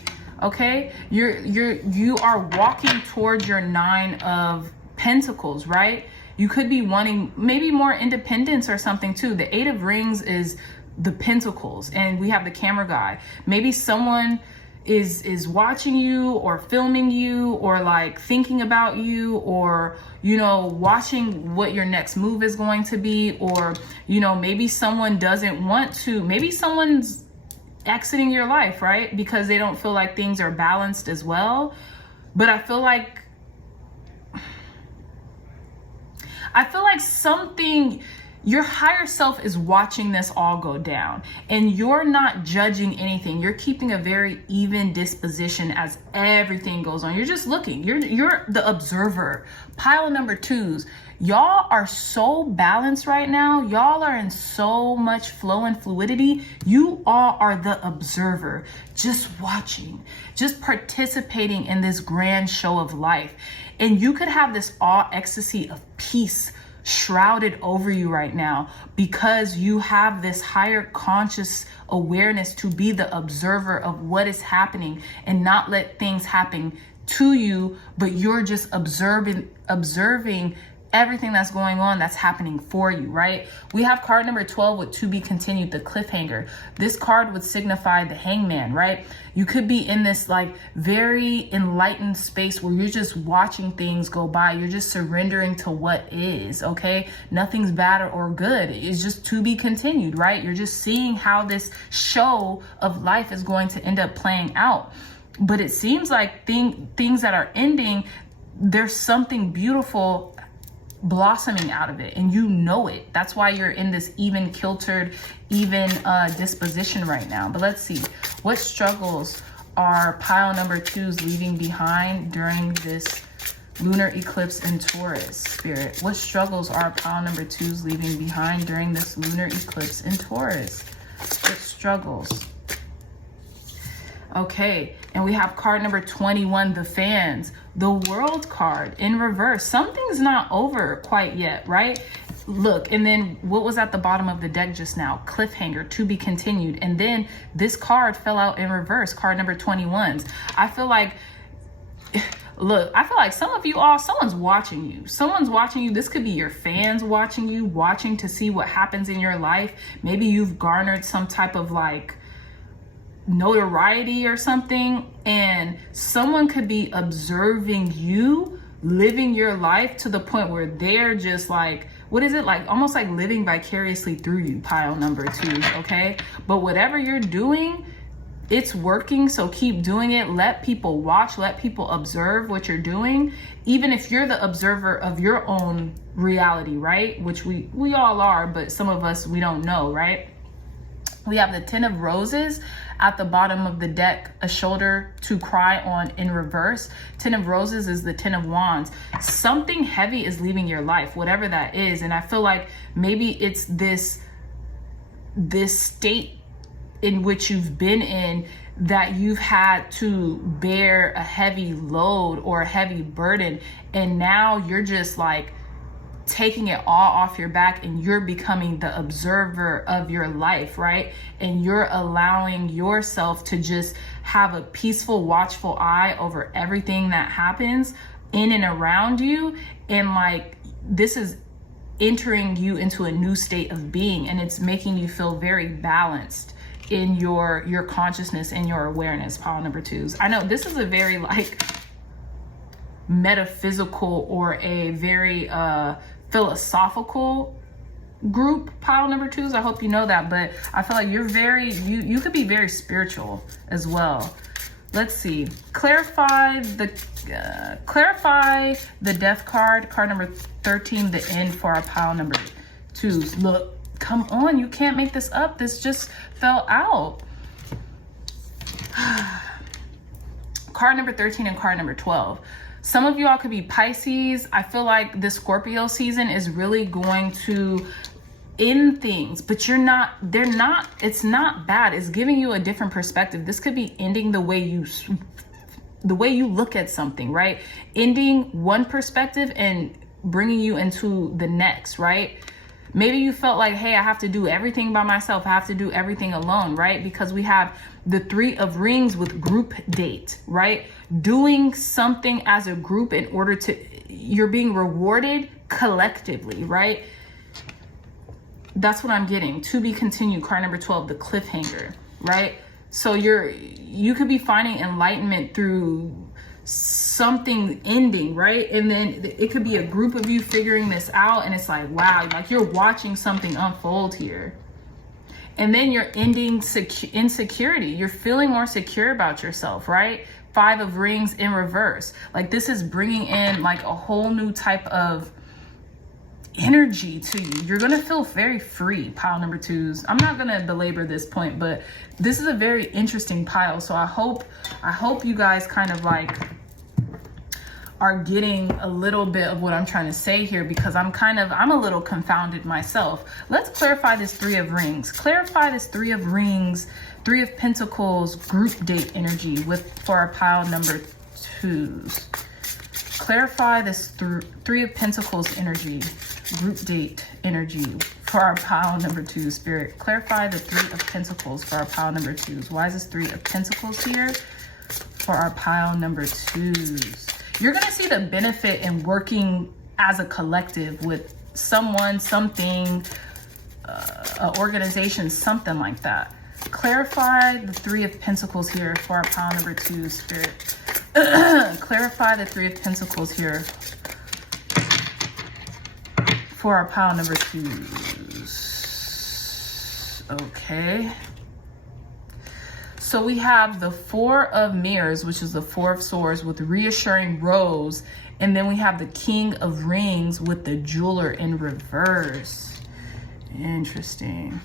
Okay, you are walking towards your 9 of Pentacles, right? You could be wanting maybe more independence or something too. The 8 of Rings is the Pentacles, and we have the camera guy. Maybe someone is watching you or filming you or like thinking about you, or you know, watching what your next move is going to be, or you know, maybe someone doesn't want to, maybe someone's exiting your life, right? Because they don't feel like things are balanced as well. But I feel like something, your higher self is watching this all go down, and you're not judging anything. You're keeping a very even disposition as everything goes on. You're just looking. You're the observer. Pile number 2s. Y'all are so balanced right now. Y'all are in so much flow and fluidity. You all are the observer, just watching, just participating in this grand show of life. And you could have this awe, ecstasy of peace shrouded over you right now, because you have this higher conscious awareness to be the observer of what is happening and not let things happen to you, but you're just observing everything that's going on, that's happening for you, right? We have card number 12 with to be continued, the cliffhanger. This card would signify the hangman, right? You could be in this like very enlightened space where you're just watching things go by. You're just surrendering to what is, okay? Nothing's bad or good. It's just to be continued, right? You're just seeing how this show of life is going to end up playing out. But it seems like things that are ending, there's something beautiful blossoming out of it, and you know it. That's why you're in this even kiltered, even disposition right now. But let's see, what struggles are pile number 2s leaving behind during this lunar eclipse in Taurus, Spirit? What struggles are pile number 2s leaving behind during this lunar eclipse in Taurus? What struggles? Okay, and we have card number 21, the fans, the world card in reverse. Something's not over quite yet, right? Look, and then what was at the bottom of the deck just now? Cliffhanger, to be continued. And then this card fell out in reverse, card number 21s. I feel like, look, I feel like some of you all, someone's watching you. Someone's watching you. This could be your fans watching you, watching to see what happens in your life. Maybe you've garnered some type of like notoriety or something, and someone could be observing you living your life to the point where they're just like, what is it, like almost like living vicariously through you, pile number 2s, okay? But whatever you're doing, it's working, so keep doing it. Let people watch, let people observe what you're doing, even if you're the observer of your own reality, right? Which we all are, but some of us, we don't know, right? We have the 10 of Roses at the bottom of the deck, a shoulder to cry on in reverse. 10 of Roses is the 10 of Wands. Something heavy is leaving your life, whatever that is. And I feel like maybe it's this state in which you've been in, that you've had to bear a heavy load or a heavy burden. And now you're just like taking it all off your back, and you're becoming the observer of your life, right? And you're allowing yourself to just have a peaceful, watchful eye over everything that happens in and around you. And like, this is entering you into a new state of being, and it's making you feel very balanced in your consciousness and your awareness, pile number 2s. I know this is a very like metaphysical or a very philosophical group, pile number 2s. I hope you know that, but I feel like you're very, you could be very spiritual as well. Let's see. Clarify the death card, card number 13, the end for our pile number 2s. Look, come on, you can't make this up. This just fell out. Card number 13 and card number 12. Some of y'all could be Pisces. I feel like this Scorpio season is really going to end things, but it's not bad. It's giving you a different perspective. This could be ending the way you look at something, right? Ending one perspective and bringing you into the next, right? Maybe you felt like, hey, I have to do everything by myself. I have to do everything alone, right? Because we have the 3 of rings with group date, right? Doing something as a group in order to, you're being rewarded collectively, right? That's what I'm getting. To be continued, card number 12, the cliffhanger, right? So you could be finding enlightenment through something ending, right? And then it could be a group of you figuring this out, and it's like, wow, like you're watching something unfold here. And then you're ending insecurity. You're feeling more secure about yourself, right? 5 of rings in reverse. Like this is bringing in like a whole new type of energy to you. You're gonna feel very free, pile number 2s. I'm not gonna belabor this point, but this is a very interesting pile. So I hope you guys kind of like are getting a little bit of what I'm trying to say here, because I'm a little confounded myself. Let's clarify this 3 of rings. Clarify this 3 of rings, 3 of pentacles, group date energy for our pile number 2s. Clarify this 3 of pentacles energy, group date energy for our pile number 2, spirit. Clarify the 3 of pentacles for our pile number 2s. Why is this 3 of pentacles here for our pile number 2s? You're going to see the benefit in working as a collective with someone, something, an organization, something like that. Clarify the 3 of pentacles here for our pile number 2, spirit. Clarify the 3 of pentacles here for our pile number 2s. Okay. So we have the 4 of mirrors, which is the 4 of swords with reassuring rose. And then we have the King of rings with the jeweler in reverse. Interesting.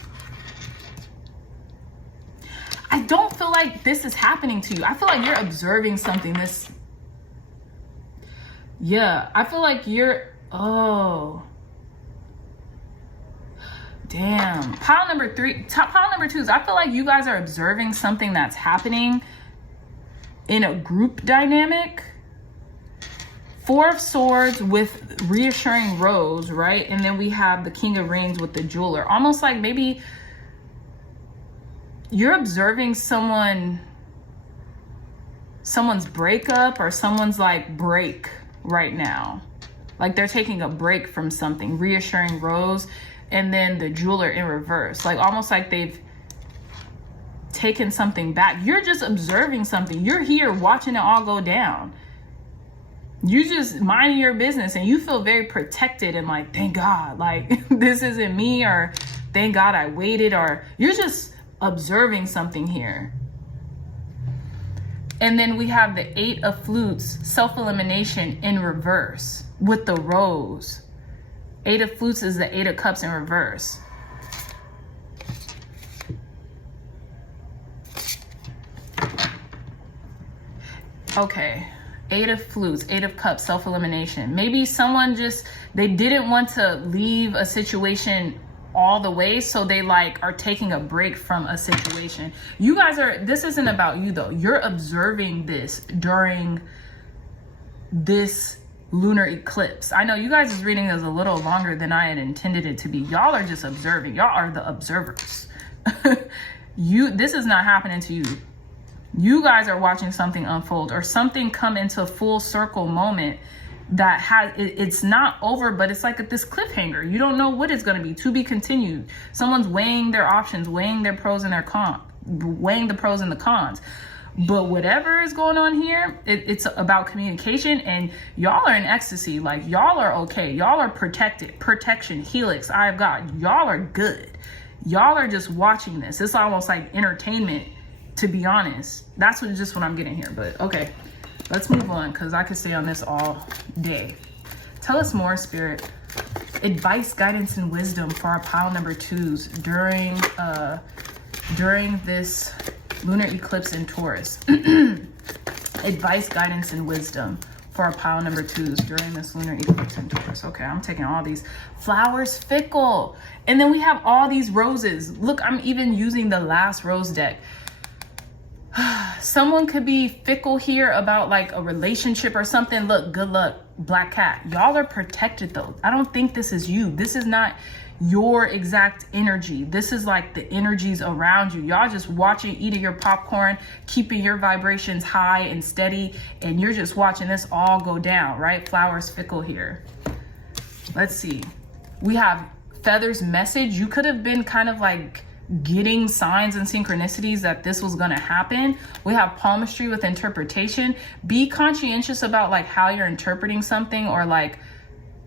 I don't feel like this is happening to you. I feel like you're observing something. Yeah, I feel like oh. Damn. Pile number 3, pile number 2s. I feel like you guys are observing something that's happening in a group dynamic. 4 of swords with reassuring rose, right? And then we have the King of rings with the jeweler. Almost like maybe you're observing someone's breakup or someone's like break right now. Like they're taking a break from something. Reassuring rose. And then the jeweler in reverse, like almost like they've taken something back. You're just observing something. You're here watching it all go down. You just mind your business and you feel very protected and like, thank God, like this isn't me, or thank God I waited, or you're just observing something here. And then we have the 8 of flutes, self-elimination in reverse with the rose. 8 of flutes is the 8 of cups in reverse. Okay. 8 of flutes, 8 of cups, self-elimination. Maybe someone they didn't want to leave a situation all the way, so they like are taking a break from a situation. You guys this isn't about you though. You're observing this during this lunar eclipse. I know you guys' reading is a little longer than I had intended it to be. Y'all are just observing. Y'all are the observers. This is not happening to you. You guys are watching something unfold or something come into full circle moment, that it's not over, but it's like this cliffhanger. You don't know what it's going to be. To be continued. Someone's weighing their options, weighing their pros and their cons, weighing the pros and the cons. But whatever is going on here, it's about communication, and y'all are in ecstasy. Like, y'all are okay. Y'all are protected. Protection, helix, eye of God. Y'all are good. Y'all are just watching this. It's almost like entertainment, to be honest. That's just what I'm getting here. But okay, let's move on, because I could stay on this all day. Tell us more, Spirit. Advice, guidance, and wisdom for our pile number 2s during this lunar eclipse in Taurus. Advice, guidance, and wisdom for our pile number 2s during this lunar eclipse in Taurus. Okay, I'm taking all these. Flowers, fickle. And then we have all these roses. Look, I'm even using the last rose deck. Someone could be fickle here about like a relationship or something. Look, good luck, black cat. Y'all are protected though. I don't think this is you. This is not your exact energy. This is like the energies around you. Y'all just watching, eating your popcorn, keeping your vibrations high and steady, and you're just watching this all go down, right? Flowers, fickle here. Let's see. We have feathers, message. You could have been kind of like getting signs and synchronicities that this was going to happen. We have palmistry with interpretation. Be conscientious about like how you're interpreting something, or like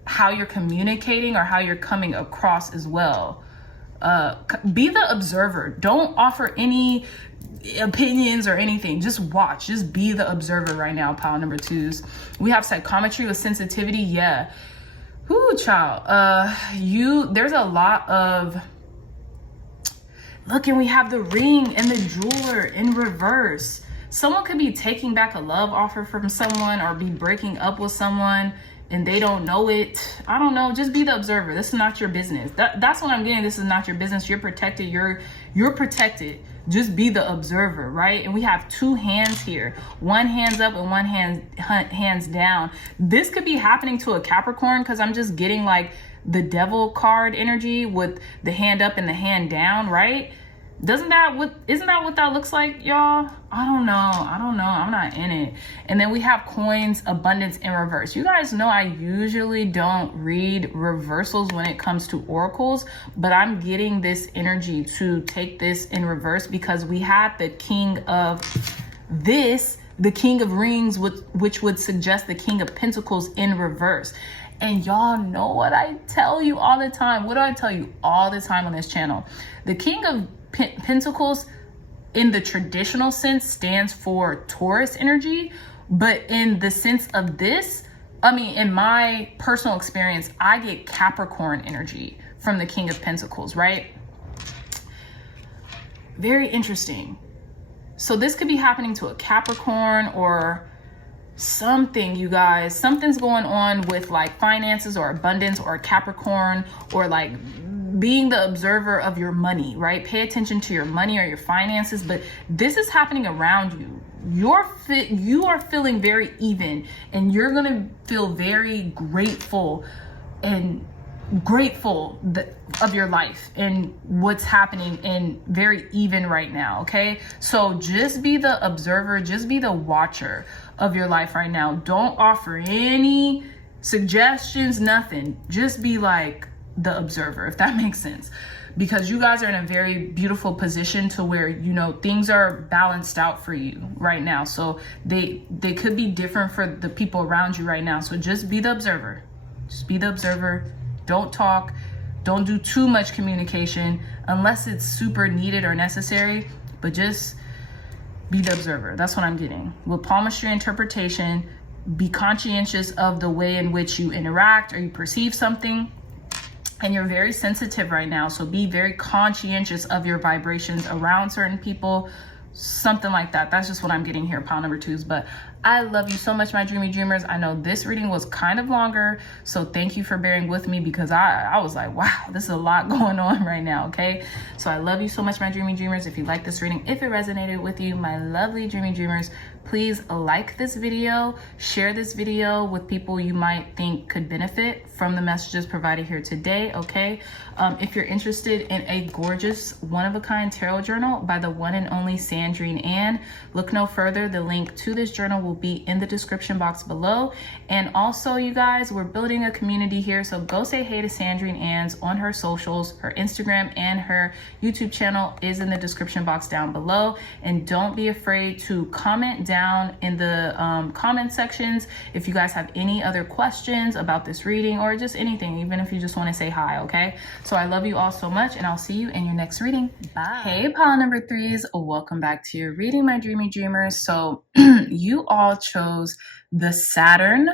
how you're communicating, or how you're coming across as well. Be the observer. Don't offer any opinions or anything. Just watch. Just be the observer right now, pile number 2s. We have psychometry with sensitivity. Yeah. Ooh, child. There's a lot of... Look, and we have the ring and the jeweler in reverse. Someone could be taking back a love offer from someone, or be breaking up with someone and they don't know it. I don't know. Just be the observer. This is not your business. That's what I'm getting. This is not your business. You're protected. You're protected. Just be the observer, right? And we have 2 hands here. One hand's up and one hands down. This could be happening to a Capricorn, because I'm just getting like the devil card energy with the hand up and the hand down, right? Isn't that what that looks like, y'all? I don't know. I'm not in it. And then we have coins, abundance in reverse. You guys know I usually don't read reversals when it comes to oracles, but I'm getting this energy to take this in reverse, because we had the king of this, the king of rings, which would suggest the king of pentacles in reverse. And y'all know what I tell you all the time. What do I tell you all the time on this channel? The king of Pentacles in the traditional sense stands for Taurus energy, but in the sense of this, I mean, in my personal experience, I get Capricorn energy from the King of Pentacles, right? Very interesting. So this could be happening to a Capricorn or something, you guys. Something's going on with like finances or abundance or Capricorn, or like being the observer of your money, right? Pay attention to your money or your finances, but this is happening around you. You are feeling very even, and you're going to feel very grateful of your life and what's happening, and very even right now. Okay, so just be the observer, just be the watcher of your life right now. Don't offer any suggestions, nothing. Just be like the observer, if that makes sense, because you guys are in a very beautiful position to where, you know, things are balanced out for you right now. So they could be different for the people around you right now. So just be the observer. Just be the observer. Don't talk. Don't do too much communication unless it's super needed or necessary, but just be the observer. That's what I'm getting. With palmistry interpretation, be conscientious of the way in which you interact or you perceive something. And you're very sensitive right now, so be very conscientious of your vibrations around certain people, something like that. That's just what I'm getting here, pile number 2s. But I love you so much, my dreamy dreamers. I know this reading was kind of longer, so thank you for bearing with me, because I was like, wow, this is a lot going on right now. Okay, so I love you so much, my dreamy dreamers. If you like this reading, if it resonated with you, my lovely dreamy dreamers, please like this video, share this video with people you might think could benefit from the messages provided here today. Okay, if you're interested in a gorgeous one-of-a-kind tarot journal by the one and only Sam Sandrine Ann. Look no further. The link to this journal will be in the description box below. And also, you guys, we're building a community here. So go say hey to Sandrine Ann's on her socials. Her Instagram and her YouTube channel is in the description box down below. And don't be afraid to comment down in the comment sections if you guys have any other questions about this reading or just anything, even if you just want to say hi, okay? So I love you all so much, and I'll see you in your next reading. Bye. Hey, pile number 3s, welcome back to your reading, my dreamy dreamers. So you all chose the Saturn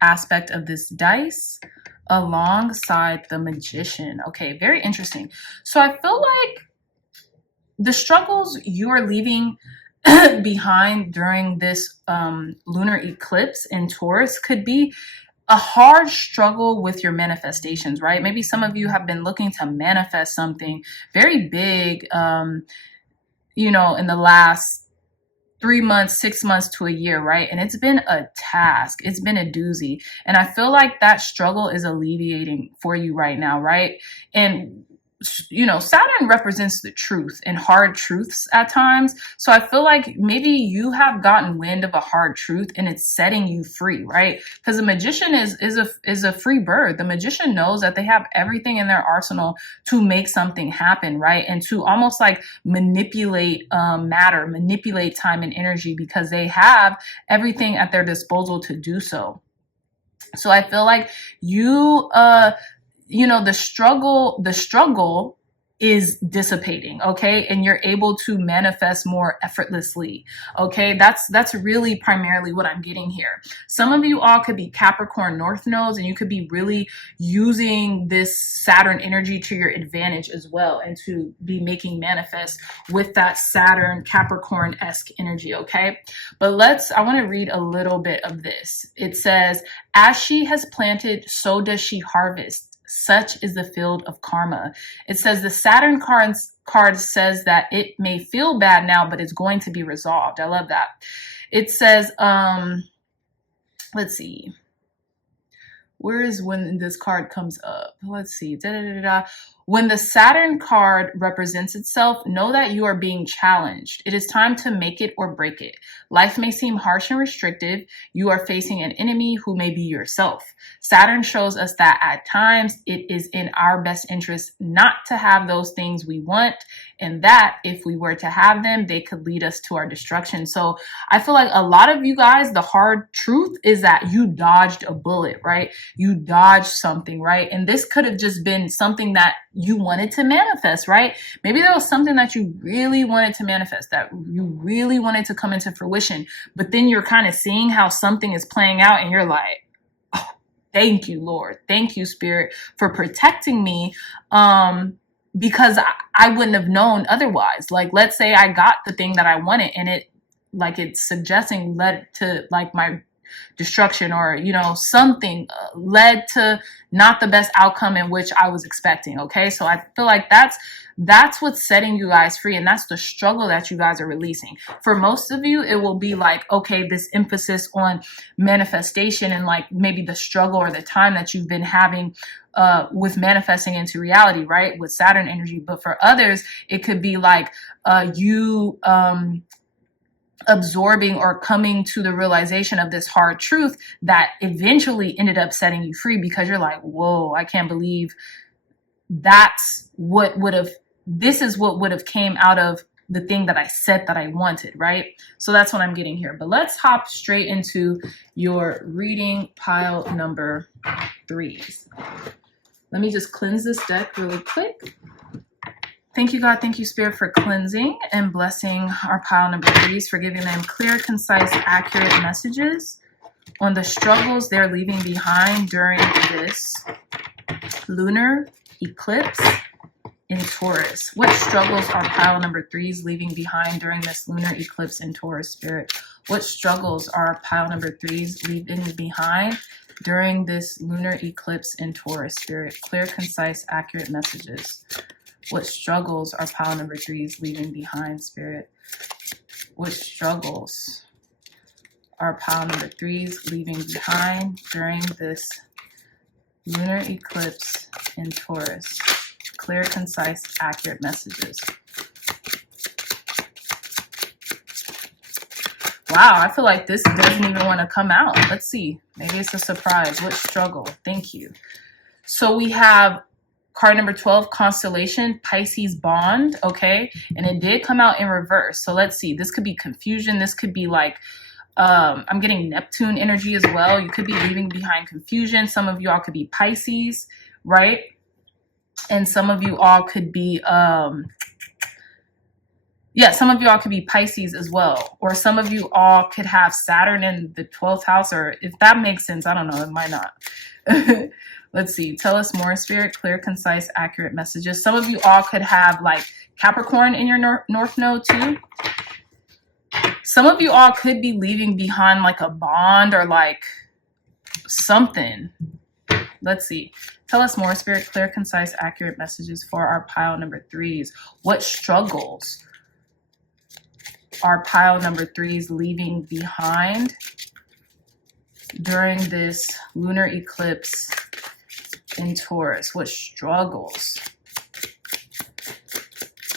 aspect of this dice alongside the Magician. Okay, very interesting. So I feel like the struggles you are leaving behind during this lunar eclipse in Taurus could be a hard struggle with your manifestations, right? Maybe some of you have been looking to manifest something very big, you know, in the last 3 months, 6 months to a year, right? And it's been a task. It's been a doozy. And I feel like that struggle is alleviating for you right now, right? And you know, Saturn represents the truth and hard truths at times. So I feel like maybe you have gotten wind of a hard truth and it's setting you free, right? Because the Magician is a free bird. The Magician knows that they have everything in their arsenal to make something happen, right? And to almost like manipulate matter, manipulate time and energy, because they have everything at their disposal to do so. So I feel like you know, the struggle is dissipating, okay? And you're able to manifest more effortlessly, okay? That's really primarily what I'm getting here. Some of you all could be Capricorn North nodes, and you could be really using this Saturn energy to your advantage as well, and to be making manifest with that Saturn Capricorn-esque energy, okay? But I want to read a little bit of this. It says, as she has planted, so does she harvest. Such is the field of karma. It says the Saturn card says that it may feel bad now, but it's going to be resolved. I love that. It says, let's see. Where is when this card comes up? Let's see. When the Saturn card represents itself, know that you are being challenged. It is time to make it or break it. Life may seem harsh and restrictive. You are facing an enemy who may be yourself. Saturn shows us that at times it is in our best interest not to have those things we want, and that if we were to have them, they could lead us to our destruction. So I feel like a lot of you guys, the hard truth is that you dodged a bullet, right? You dodged something, right? And this could have just been something that you wanted to manifest, right? Maybe there was something that you really wanted to manifest, that you really wanted to come into fruition, but then you're kind of seeing how something is playing out and you're like, oh, thank you, Lord. Thank you, Spirit, for protecting me. Because I wouldn't have known otherwise. Like, let's say I got the thing that I wanted and it's suggesting led to like my destruction, or, you know, something led to not the best outcome in which I was expecting. Okay. So I feel like that's what's setting you guys free. And that's the struggle that you guys are releasing. For most of you, it will be like, okay, this emphasis on manifestation and like maybe the struggle or the time that you've been having with manifesting into reality, right? With Saturn energy. But for others, it could be like you absorbing or coming to the realization of this hard truth that eventually ended up setting you free, because you're like, whoa, I can't believe this is what would have came out of the thing that I said that I wanted, right? So that's what I'm getting here. But let's hop straight into your reading, pile number 3s. Let me just cleanse this deck really quick. Thank you, God. Thank you, Spirit, for cleansing and blessing our pile number 3s, for giving them clear, concise, accurate messages on the struggles they're leaving behind during this lunar eclipse in Taurus. What struggles are pile number 3s leaving behind during this lunar eclipse in Taurus, Spirit? What struggles are pile number 3s leaving behind during this lunar eclipse in Taurus, Spirit? Clear, concise, accurate messages. What struggles are pile number 3s leaving behind, Spirit? What struggles are pile number 3s leaving behind during this lunar eclipse in Taurus? Clear, concise, accurate messages. Wow, I feel like this doesn't even want to come out. Let's see. Maybe it's a surprise. What struggle? Thank you. So we have card number 12, Constellation, Pisces Bond, okay? And it did come out in reverse. So let's see. This could be confusion. This could be like, I'm getting Neptune energy as well. You could be leaving behind confusion. Some of you all could be Pisces, right? And some of you all could be, some of you all could be Pisces as well. Or some of you all could have Saturn in the 12th house, or if that makes sense, I don't know, it might not. Let's see. Tell us more, Spirit. Clear, concise, accurate messages. Some of you all could have like Capricorn in your North Node too. Some of you all could be leaving behind like a bond or like something. Let's see. Tell us more, Spirit. Clear, concise, accurate messages for our pile number 3s. What struggles are pile number 3s leaving behind during this lunar eclipse in Taurus? What struggles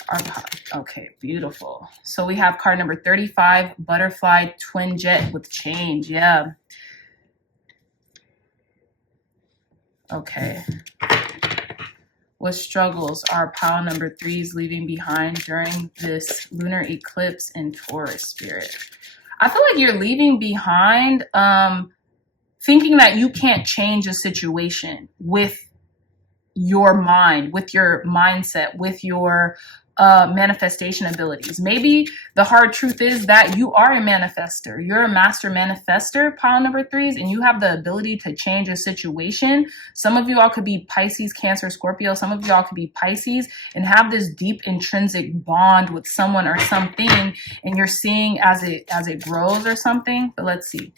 are, okay, beautiful. So we have card number 35, Butterfly Twin Jet with change. Yeah. Okay. What struggles are pile number 3s leaving behind during this lunar eclipse in Taurus, Spirit? I feel like you're leaving behind thinking that you can't change a situation with your mind, with your mindset, with your manifestation abilities. Maybe the hard truth is that you are a manifester. You're a master manifester, pile number 3s, and you have the ability to change a situation. Some of you all could be Pisces, Cancer, Scorpio. Some of you all could be Pisces and have this deep intrinsic bond with someone or something, and you're seeing as it grows or something. But let's see.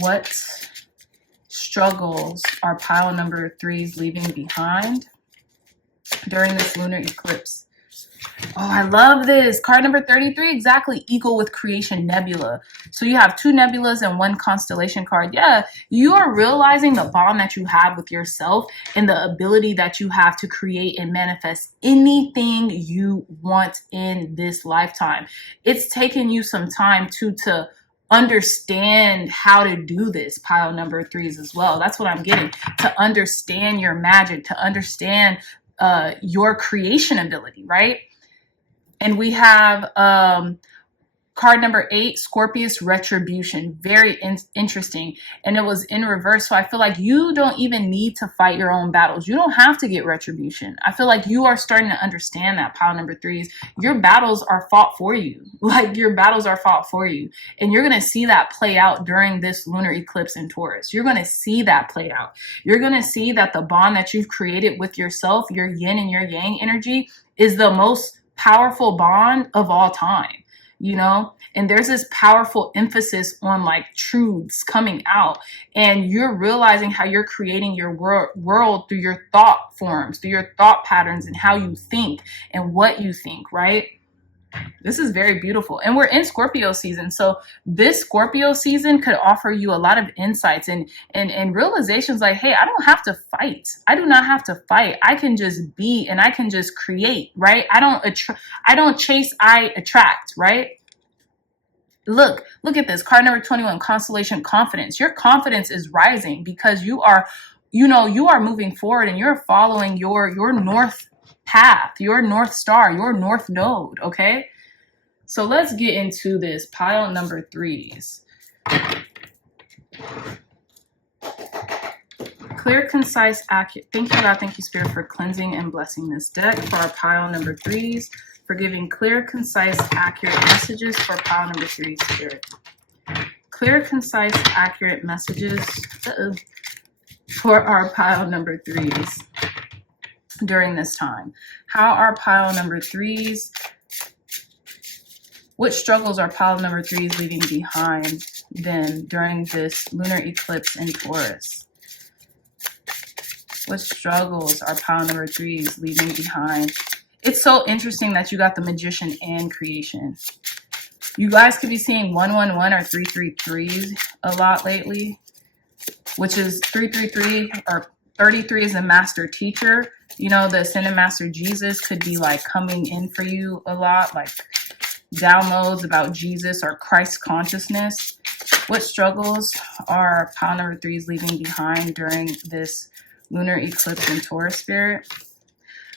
What struggles are pile number 3s leaving behind during this lunar eclipse? Oh, I love this. Card number 33, exactly. Eagle with creation nebula. So you have 2 nebulas and 1 constellation card. Yeah, you are realizing the bond that you have with yourself and the ability that you have to create and manifest anything you want in this lifetime. It's taken you some time to understand how to do this, pile number 3s as well. That's what I'm getting. To understand your magic, to understand your creation ability, right? And we have card number 8, Scorpius Retribution. Very interesting. And it was in reverse. So I feel like you don't even need to fight your own battles. You don't have to get retribution. I feel like you are starting to understand that, pile number 3s. Your battles are fought for you. Like, your battles are fought for you. And you're going to see that play out during this lunar eclipse in Taurus. You're going to see that play out. You're going to see that the bond that you've created with yourself, your yin and your yang energy, is the most powerful bond of all time. You know, and there's this powerful emphasis on like truths coming out, and you're realizing how you're creating your world through your thought forms, through your thought patterns, and how you think and what you think, right? This is very beautiful. And we're in Scorpio season. So this Scorpio season could offer you a lot of insights and realizations like, hey, I don't have to fight. I do not have to fight. I can just be, and I can just create, right? I don't chase, I attract, right? Look at this. Card number 21, Constellation Confidence. Your confidence is rising because you are moving forward and you're following your north path, your north star, your north node, okay? So let's get into this, pile number 3s. Clear, concise, accurate. Thank you, God. Thank you, Spirit, for cleansing and blessing this deck for our pile number 3s, for giving clear, concise, accurate messages for pile number 3, Spirit. Clear, concise, accurate messages for our pile number 3s during this time. How are pile number 3s? What struggles are pile number 3s leaving behind then during this lunar eclipse in Taurus? What struggles are pile number 3s leaving behind? It's so interesting that you got the Magician and Creation. You guys could be seeing 111 or 333 a lot lately, which is 333 or 33 is a master teacher. You know, the Ascended Master Jesus could be like coming in for you a lot. Like downloads about Jesus or Christ consciousness. What struggles are pile number 3s leaving behind during this lunar eclipse in Taurus, Spirit?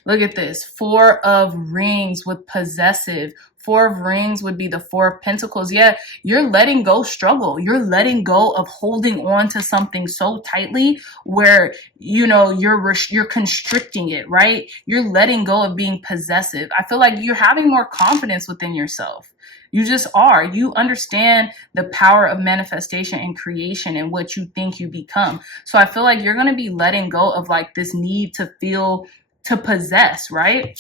Look at this. 4 of Rings with possessive. 4 of Rings would be the 4 of Pentacles. Yeah, you're letting go struggle. You're letting go of holding on to something so tightly where, you know, you're constricting it, right? You're letting go of being possessive. I feel like you're having more confidence within yourself. You just are. You understand the power of manifestation and creation and what you think you become. So I feel like you're going to be letting go of like this need to feel to possess, right?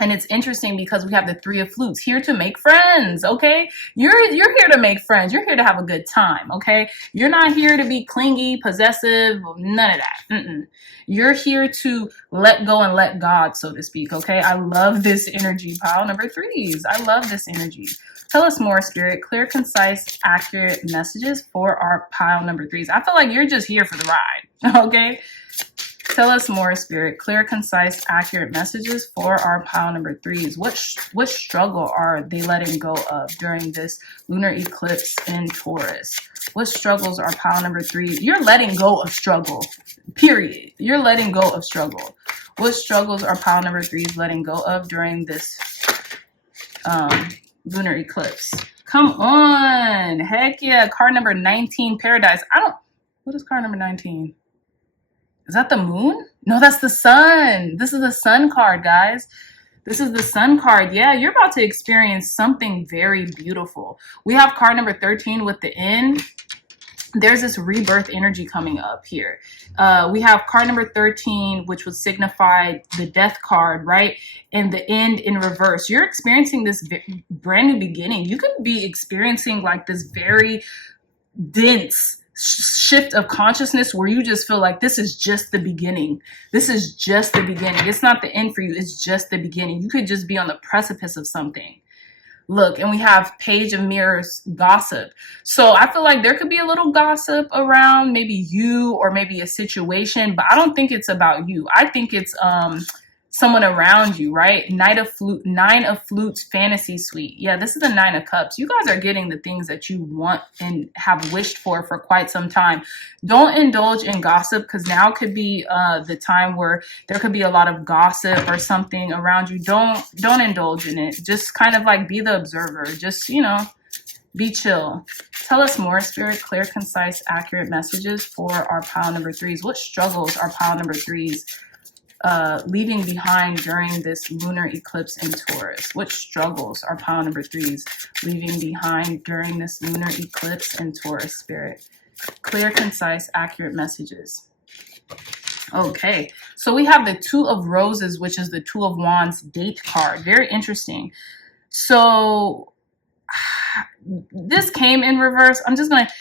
And it's interesting because we have the 3 of Flutes here to make friends, okay? You're here to make friends. You're here to have a good time, okay? You're not here to be clingy, possessive, none of that. You're here to let go and let God, so to speak, okay? I love this energy, pile number 3s. I love this energy. Tell us more, Spirit. Clear, concise, accurate messages for our pile number 3s. I feel like you're just here for the ride, okay? Tell us more, Spirit. Clear, concise, accurate messages for our pile number 3s. What struggle are they letting go of during this lunar eclipse in Taurus? What struggles are pile number 3? You're letting go of struggle, period. You're letting go of struggle. What struggles are pile number 3s letting go of during this lunar eclipse? Come on. Heck yeah. Card number 19, Paradise. What is card number 19? Is that the moon? No, that's the sun. This is the sun card, guys. This is the sun card. Yeah, you're about to experience something very beautiful. We have card number 13 with the end. There's this rebirth energy coming up here. We have card number 13, which would signify the death card, right? And the end in reverse. You're experiencing this brand new beginning. You could be experiencing like this very dense shift of consciousness where you just feel like this is just the beginning. This is just the beginning. It's not the end for you. It's just the beginning. You could just be on the precipice of something. Look, and we have Page of Mirrors, gossip. So I feel like there could be a little gossip around maybe you or maybe a situation, but I don't think it's about you. I think it's someone around you, right? Nine of Flutes, fantasy suite. Yeah, this is the 9 of Cups. You guys are getting the things that you want and have wished for quite some time. Don't indulge in gossip because now could be the time where there could be a lot of gossip or something around you. Don't indulge in it. Just kind of like be the observer. Just, you know, be chill. Tell us more, Spirit. Clear, concise, accurate messages for our pile number 3s. What struggles are pile number 3s leaving behind during this lunar eclipse in Taurus? What struggles are pile number 3s leaving behind during this lunar eclipse in Taurus, Spirit? Clear, concise, accurate messages. Okay, so we have the 2 of Roses, which is the 2 of Wands date card. Very interesting. So this came in reverse. I'm just going to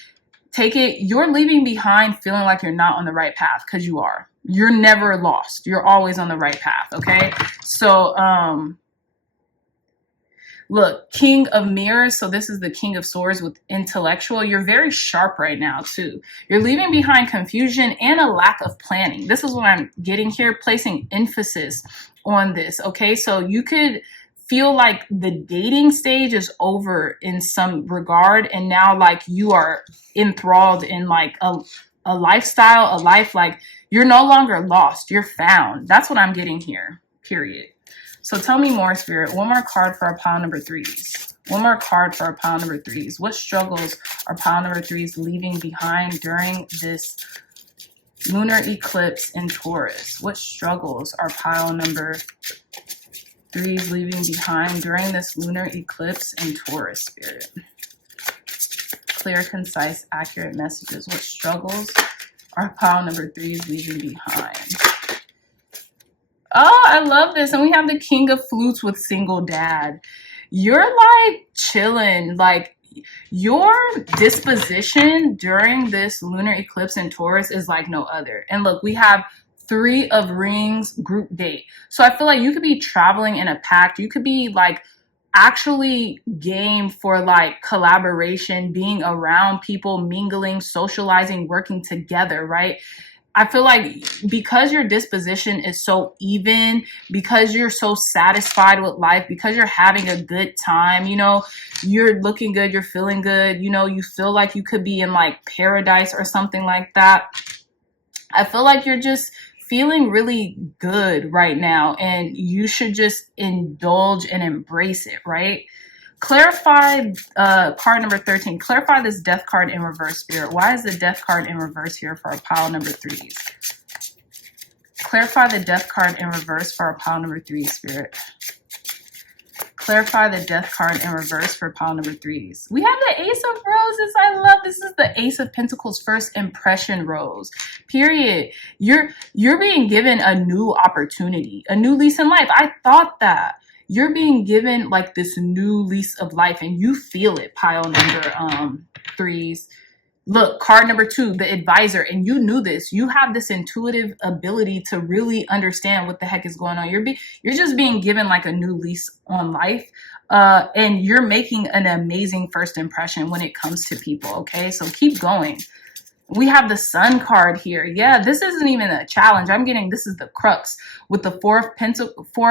take it. You're leaving behind feeling like you're not on the right path because you are. You're never lost. You're always on the right path, okay? So, look, King of Mirrors. So this is the King of Swords with intellectual. You're very sharp right now, too. You're leaving behind confusion and a lack of planning. This is what I'm getting here, placing emphasis on this, okay? So you could feel like the dating stage is over in some regard, and now like you are enthralled in like a lifestyle, a life, like you're no longer lost, you're found. That's what I'm getting here, period. So tell me more, Spirit. One more card for our pile number 3s. One more card for our pile number 3s. What struggles are pile number 3s leaving behind during this lunar eclipse in Taurus? What struggles are pile number 3s leaving behind during this lunar eclipse in Taurus, Spirit? Clear, concise, accurate messages. What struggles are pile number 3s leaving behind? Oh, I love this. And we have the King of Flutes with single dad. You're like chilling. Like your disposition during this lunar eclipse in Taurus is like no other. And look, we have 3 of Rings group date. So I feel like you could be traveling in a pact. You could be like actually game for like collaboration, being around people, mingling, socializing, working together, right? I feel like because your disposition is so even, because you're so satisfied with life, because you're having a good time, you know, you're looking good, you're feeling good, you know, you feel like you could be in like paradise or something like that. I feel like you're just feeling really good right now, and you should just indulge and embrace it, right? Clarify card number 13. Clarify this death card in reverse, Spirit. Why is the death card in reverse here for our pile number 3s? Clarify the death card in reverse for our pile number 3, Spirit. Clarify the death card in reverse for pile number 3s. We have the Ace of Roses. I love this. Is the Ace of Pentacles first impression rose. Period. You're being given a new opportunity, a new lease in life. I thought that. You're being given like this new lease of life, and you feel it, pile number 3s. Look, card number 2, the advisor, and you knew this. You have this intuitive ability to really understand what the heck is going on. You're just being given like a new lease on life, and you're making an amazing first impression when it comes to people, okay? So keep going. We have the Sun card here. Yeah, this isn't even a challenge. I'm getting, this is the crux with the Four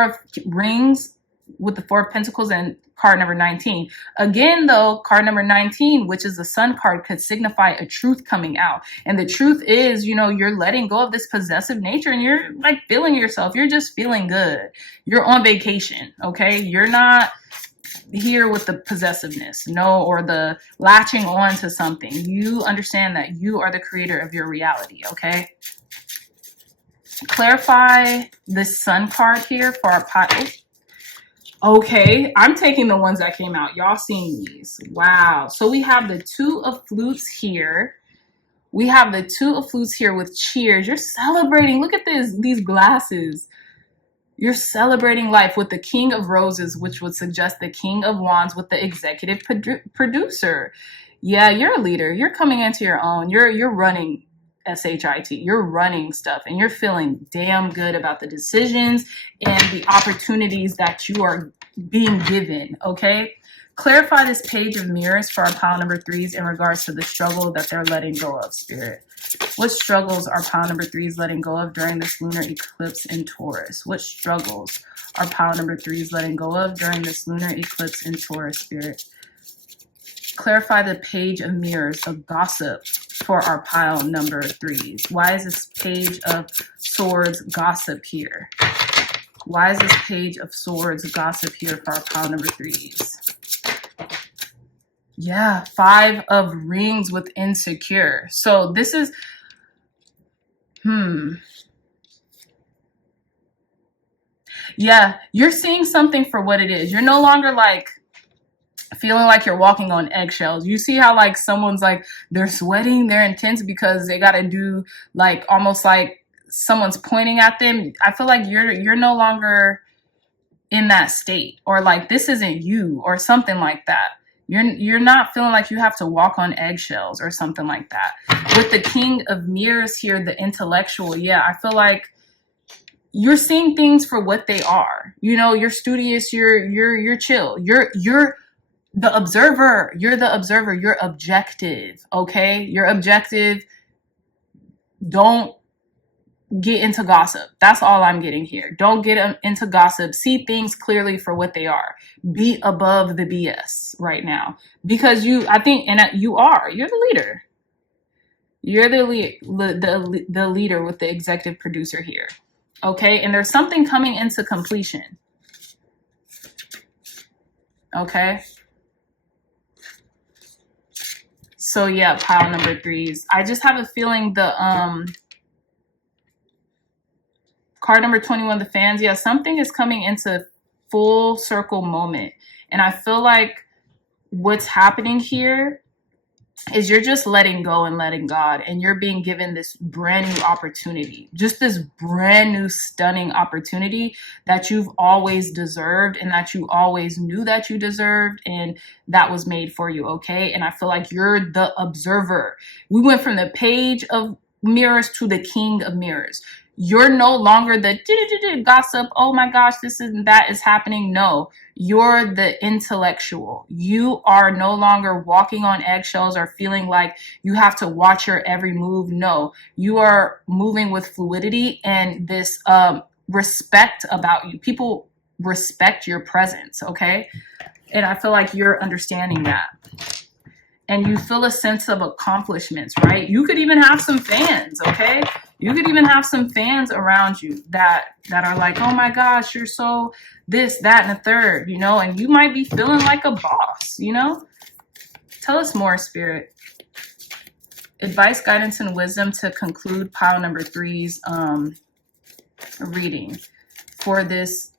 of Rings, with the Four of Pentacles and card number 19. Again, though, card number 19, which is the Sun card, could signify a truth coming out. And the truth is, you know, you're letting go of this possessive nature, and you're like feeling yourself. You're just feeling good. You're on vacation, okay? You're not here with the possessiveness, no, or the latching on to something. You understand that you are the creator of your reality, okay? Clarify this Sun card here for our pile. Okay, I'm taking the ones that came out. Y'all seeing these? Wow. So we have the Two of Flutes here. We have the Two of Flutes here with cheers. You're celebrating. Look at these glasses. You're celebrating life with the King of Roses, which would suggest the King of Wands with the executive producer. Yeah, you're a leader. You're coming into your own. You're running SHIT. You're running stuff, and you're feeling damn good about the decisions and the opportunities that you are being given, okay? Clarify this Page of Mirrors for our pile number 3s in regards to the struggle that they're letting go of, Spirit. What struggles are pile number 3s letting go of during this lunar eclipse in Taurus? What struggles are pile number 3s letting go of during this lunar eclipse in Taurus, Spirit? Clarify the Page of Mirrors of gossip for our pile number 3s. Why is this Page of Swords gossip here? Why is this Page of Swords gossip here for our pile number 3s? Yeah, 5 of Rings with insecure. So this is, yeah, you're seeing something for what it is. You're no longer like feeling like you're walking on eggshells. You see how like someone's like, they're sweating, they're intense because they got to do like almost like someone's pointing at them. I feel like you're no longer in that state, or like this isn't you, or something like that. You're not feeling like you have to walk on eggshells or something like that. With the King of Mirrors here, the intellectual, yeah, I feel like you're seeing things for what they are. You know, you're studious, you're chill. You're the observer. You're the observer. You're objective, okay? You're objective. Don't get into gossip. That's all I'm getting here. Don't get into gossip. See things clearly for what they are. Be above the BS right now, because I think, and you're the leader. You're the leader with the executive producer here, okay? And there's something coming into completion, okay? So yeah, pile number 3s. I just have a feeling the card number 21, the Fans. Yeah, something is coming into full circle moment. And I feel like what's happening here is you're just letting go and letting God, and you're being given this brand new opportunity, just this brand new stunning opportunity that you've always deserved, and that you always knew that you deserved, and that was made for you, okay? And I feel like you're the observer. We went from the Page of Mirrors to the King of Mirrors. You're no longer the gossip. Oh my gosh, this and that is happening. No, you're the intellectual. You are no longer walking on eggshells or feeling like you have to watch your every move. No, you are moving with fluidity and this respect about you. People respect your presence, okay? And I feel like you're understanding that. And you feel a sense of accomplishments, right? You could even have some fans, okay? You could even have some fans around you that are like, oh my gosh, you're so this, that, and the third, you know? And you might be feeling like a boss, you know? Tell us more, Spirit. Advice, guidance, and wisdom to conclude pile number 3's reading for this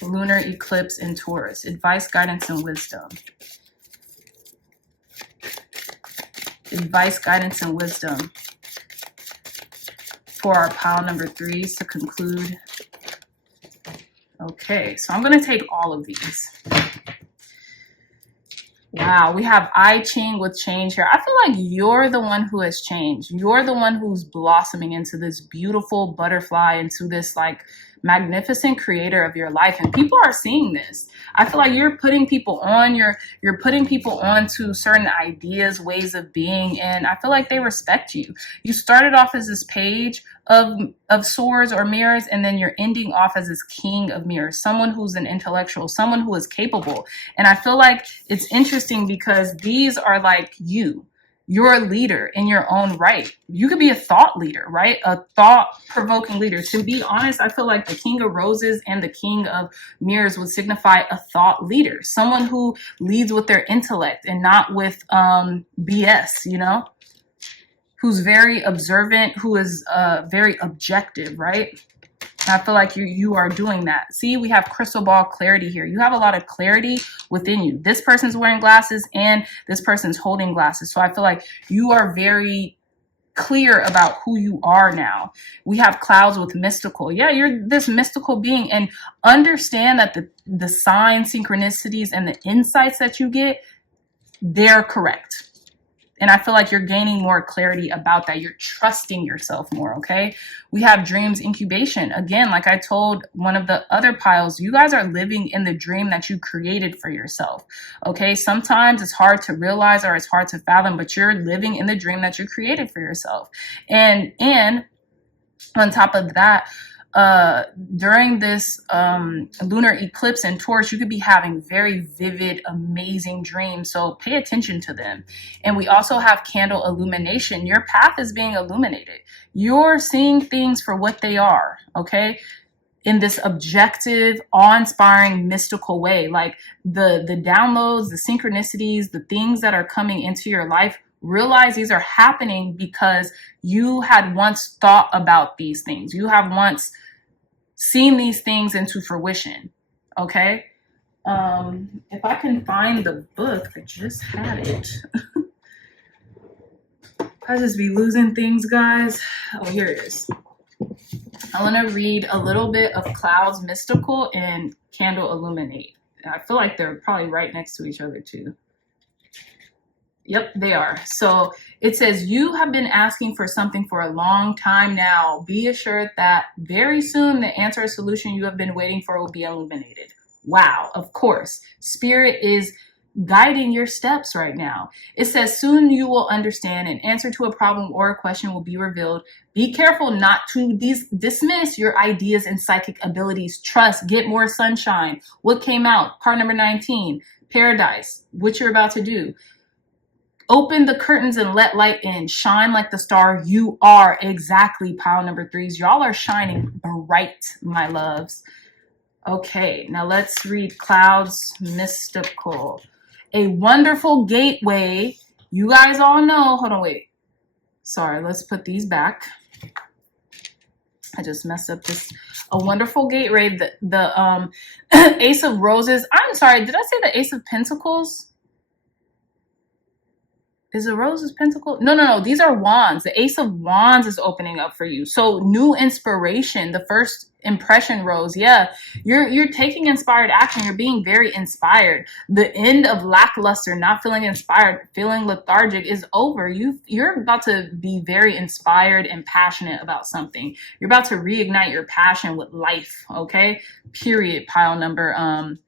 lunar eclipse in Taurus. Advice, guidance, and wisdom. Advice, guidance, and wisdom for our pile number 3's to conclude. Okay, so I'm going to take all of these. Wow, we have I Ching with change here. I feel like you're the one who has changed. You're the one who's blossoming into this beautiful butterfly, into this like magnificent creator of your life. And people are seeing this. I feel like you're putting people on, you're putting people on to certain ideas, ways of being, and I feel like they respect you. You started off as this page of swords or mirrors, and then you're ending off as this king of mirrors, someone who's an intellectual, someone who is capable. And I feel like it's interesting because these are like you. You're a leader in your own right. You could be a thought leader, right? A thought-provoking leader. To be honest, I feel like the King of Roses and the King of Mirrors would signify a thought leader, someone who leads with their intellect and not with BS, you know? Who's very observant, who is very objective, right? I feel like you are doing that. See, we have crystal ball clarity here. You have a lot of clarity within you. This person's wearing glasses and this person's holding glasses. So I feel like you are very clear about who you are now. We have clouds with mystical. Yeah, you're this mystical being, and understand that the signs, synchronicities, and the insights that you get, they're correct. And I feel like you're gaining more clarity about that. You're trusting yourself more, okay? We have dreams incubation. Again, like I told one of the other piles, you guys are living in the dream that you created for yourself, okay? Sometimes it's hard to realize or it's hard to fathom, but you're living in the dream that you created for yourself. And on top of that, during this lunar eclipse in Taurus, you could be having very vivid, amazing dreams. So pay attention to them. And we also have candle illumination. Your path is being illuminated. You're seeing things for what they are, okay? In this objective, awe-inspiring, mystical way. Like the downloads, the synchronicities, the things that are coming into your life, realize these are happening because you had once thought about these things. You have once seen these things into fruition, okay? If I can find the book, I just had it. I just be losing things, guys. Oh, here it is. I want to read a little bit of Clouds Mystical and Candle Illuminate. I feel like they're probably right next to each other too. Yep, they are. So it says, you have been asking for something for a long time now. Be assured that very soon the answer or solution you have been waiting for will be illuminated. Wow, of course. Spirit is guiding your steps right now. It says, soon you will understand an answer to a problem or a question will be revealed. Be careful not to dismiss your ideas and psychic abilities. Trust, get more sunshine. What came out? Card number 19, Paradise, what you're about to do. Open the curtains and let light in. Shine like the star you are. Exactly, pile number 3s. Y'all are shining bright, my loves. Okay, now let's read Clouds Mystical. A wonderful gateway. You guys all know. Hold on, wait. Sorry, let's put these back. I just messed up this. A wonderful gateway. The Ace of Roses. I'm sorry, did I say the Ace of Pentacles? Is it Rose's Pentacle? No. These are wands. The Ace of Wands is opening up for you. So new inspiration. The first impression rose. Yeah, you're taking inspired action. You're being very inspired. The end of lackluster, not feeling inspired, feeling lethargic is over. You're about to be very inspired and passionate about something. You're about to reignite your passion with life. Okay, period. Pile number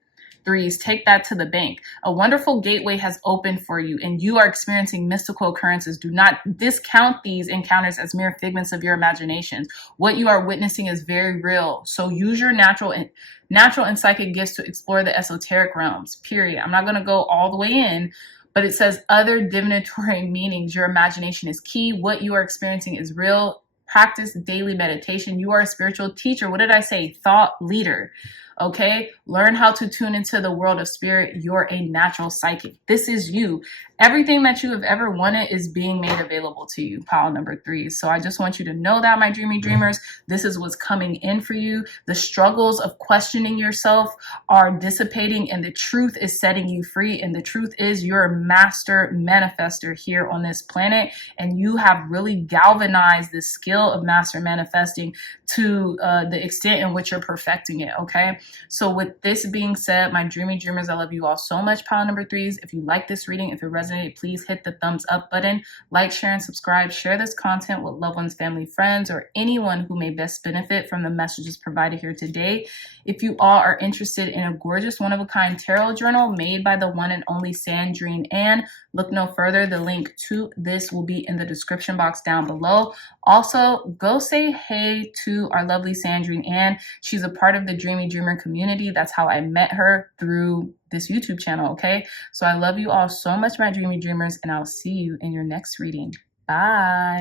threes, take that to the bank. A wonderful gateway has opened for you, and you are experiencing mystical occurrences. Do not discount these encounters as mere figments of your imagination. What you are witnessing is very real. So use your natural and psychic gifts to explore the esoteric realms. Period. I'm not going to go all the way in, but it says other divinatory meanings. Your imagination is key. What you are experiencing is real. Practice daily meditation. You are a spiritual teacher. What did I say? Thought leader. Okay, learn how to tune into the world of spirit. You're a natural psychic. This is you. Everything that you have ever wanted is being made available to you. Pile number three. So I just want you to know that, my dreamy dreamers, this is what's coming in for you. The struggles of questioning yourself are dissipating, and the truth is setting you free. And the truth is you're a master manifester here on this planet, and you have really galvanized this skill of master manifesting to the extent in which you're perfecting it. Okay, so with this being said, my dreamy dreamers, I love you all so much. Pile number threes. If you like this reading, if it resonated, please hit the thumbs up button, like, share, and subscribe. Share this content with loved ones, family, friends, or anyone who may best benefit from the messages provided here today. If you all are interested in a gorgeous one-of-a-kind tarot journal made by the one and only Sandrine Ann, look no further. The link to this will be in the description box down below. Also, go say hey to our lovely Sandrine Ann. She's a part of the Dreamy Dreamer community. That's how I met her, through this YouTube channel, okay? So I love you all so much, my dreamy dreamers, and I'll see you in your next reading. Bye.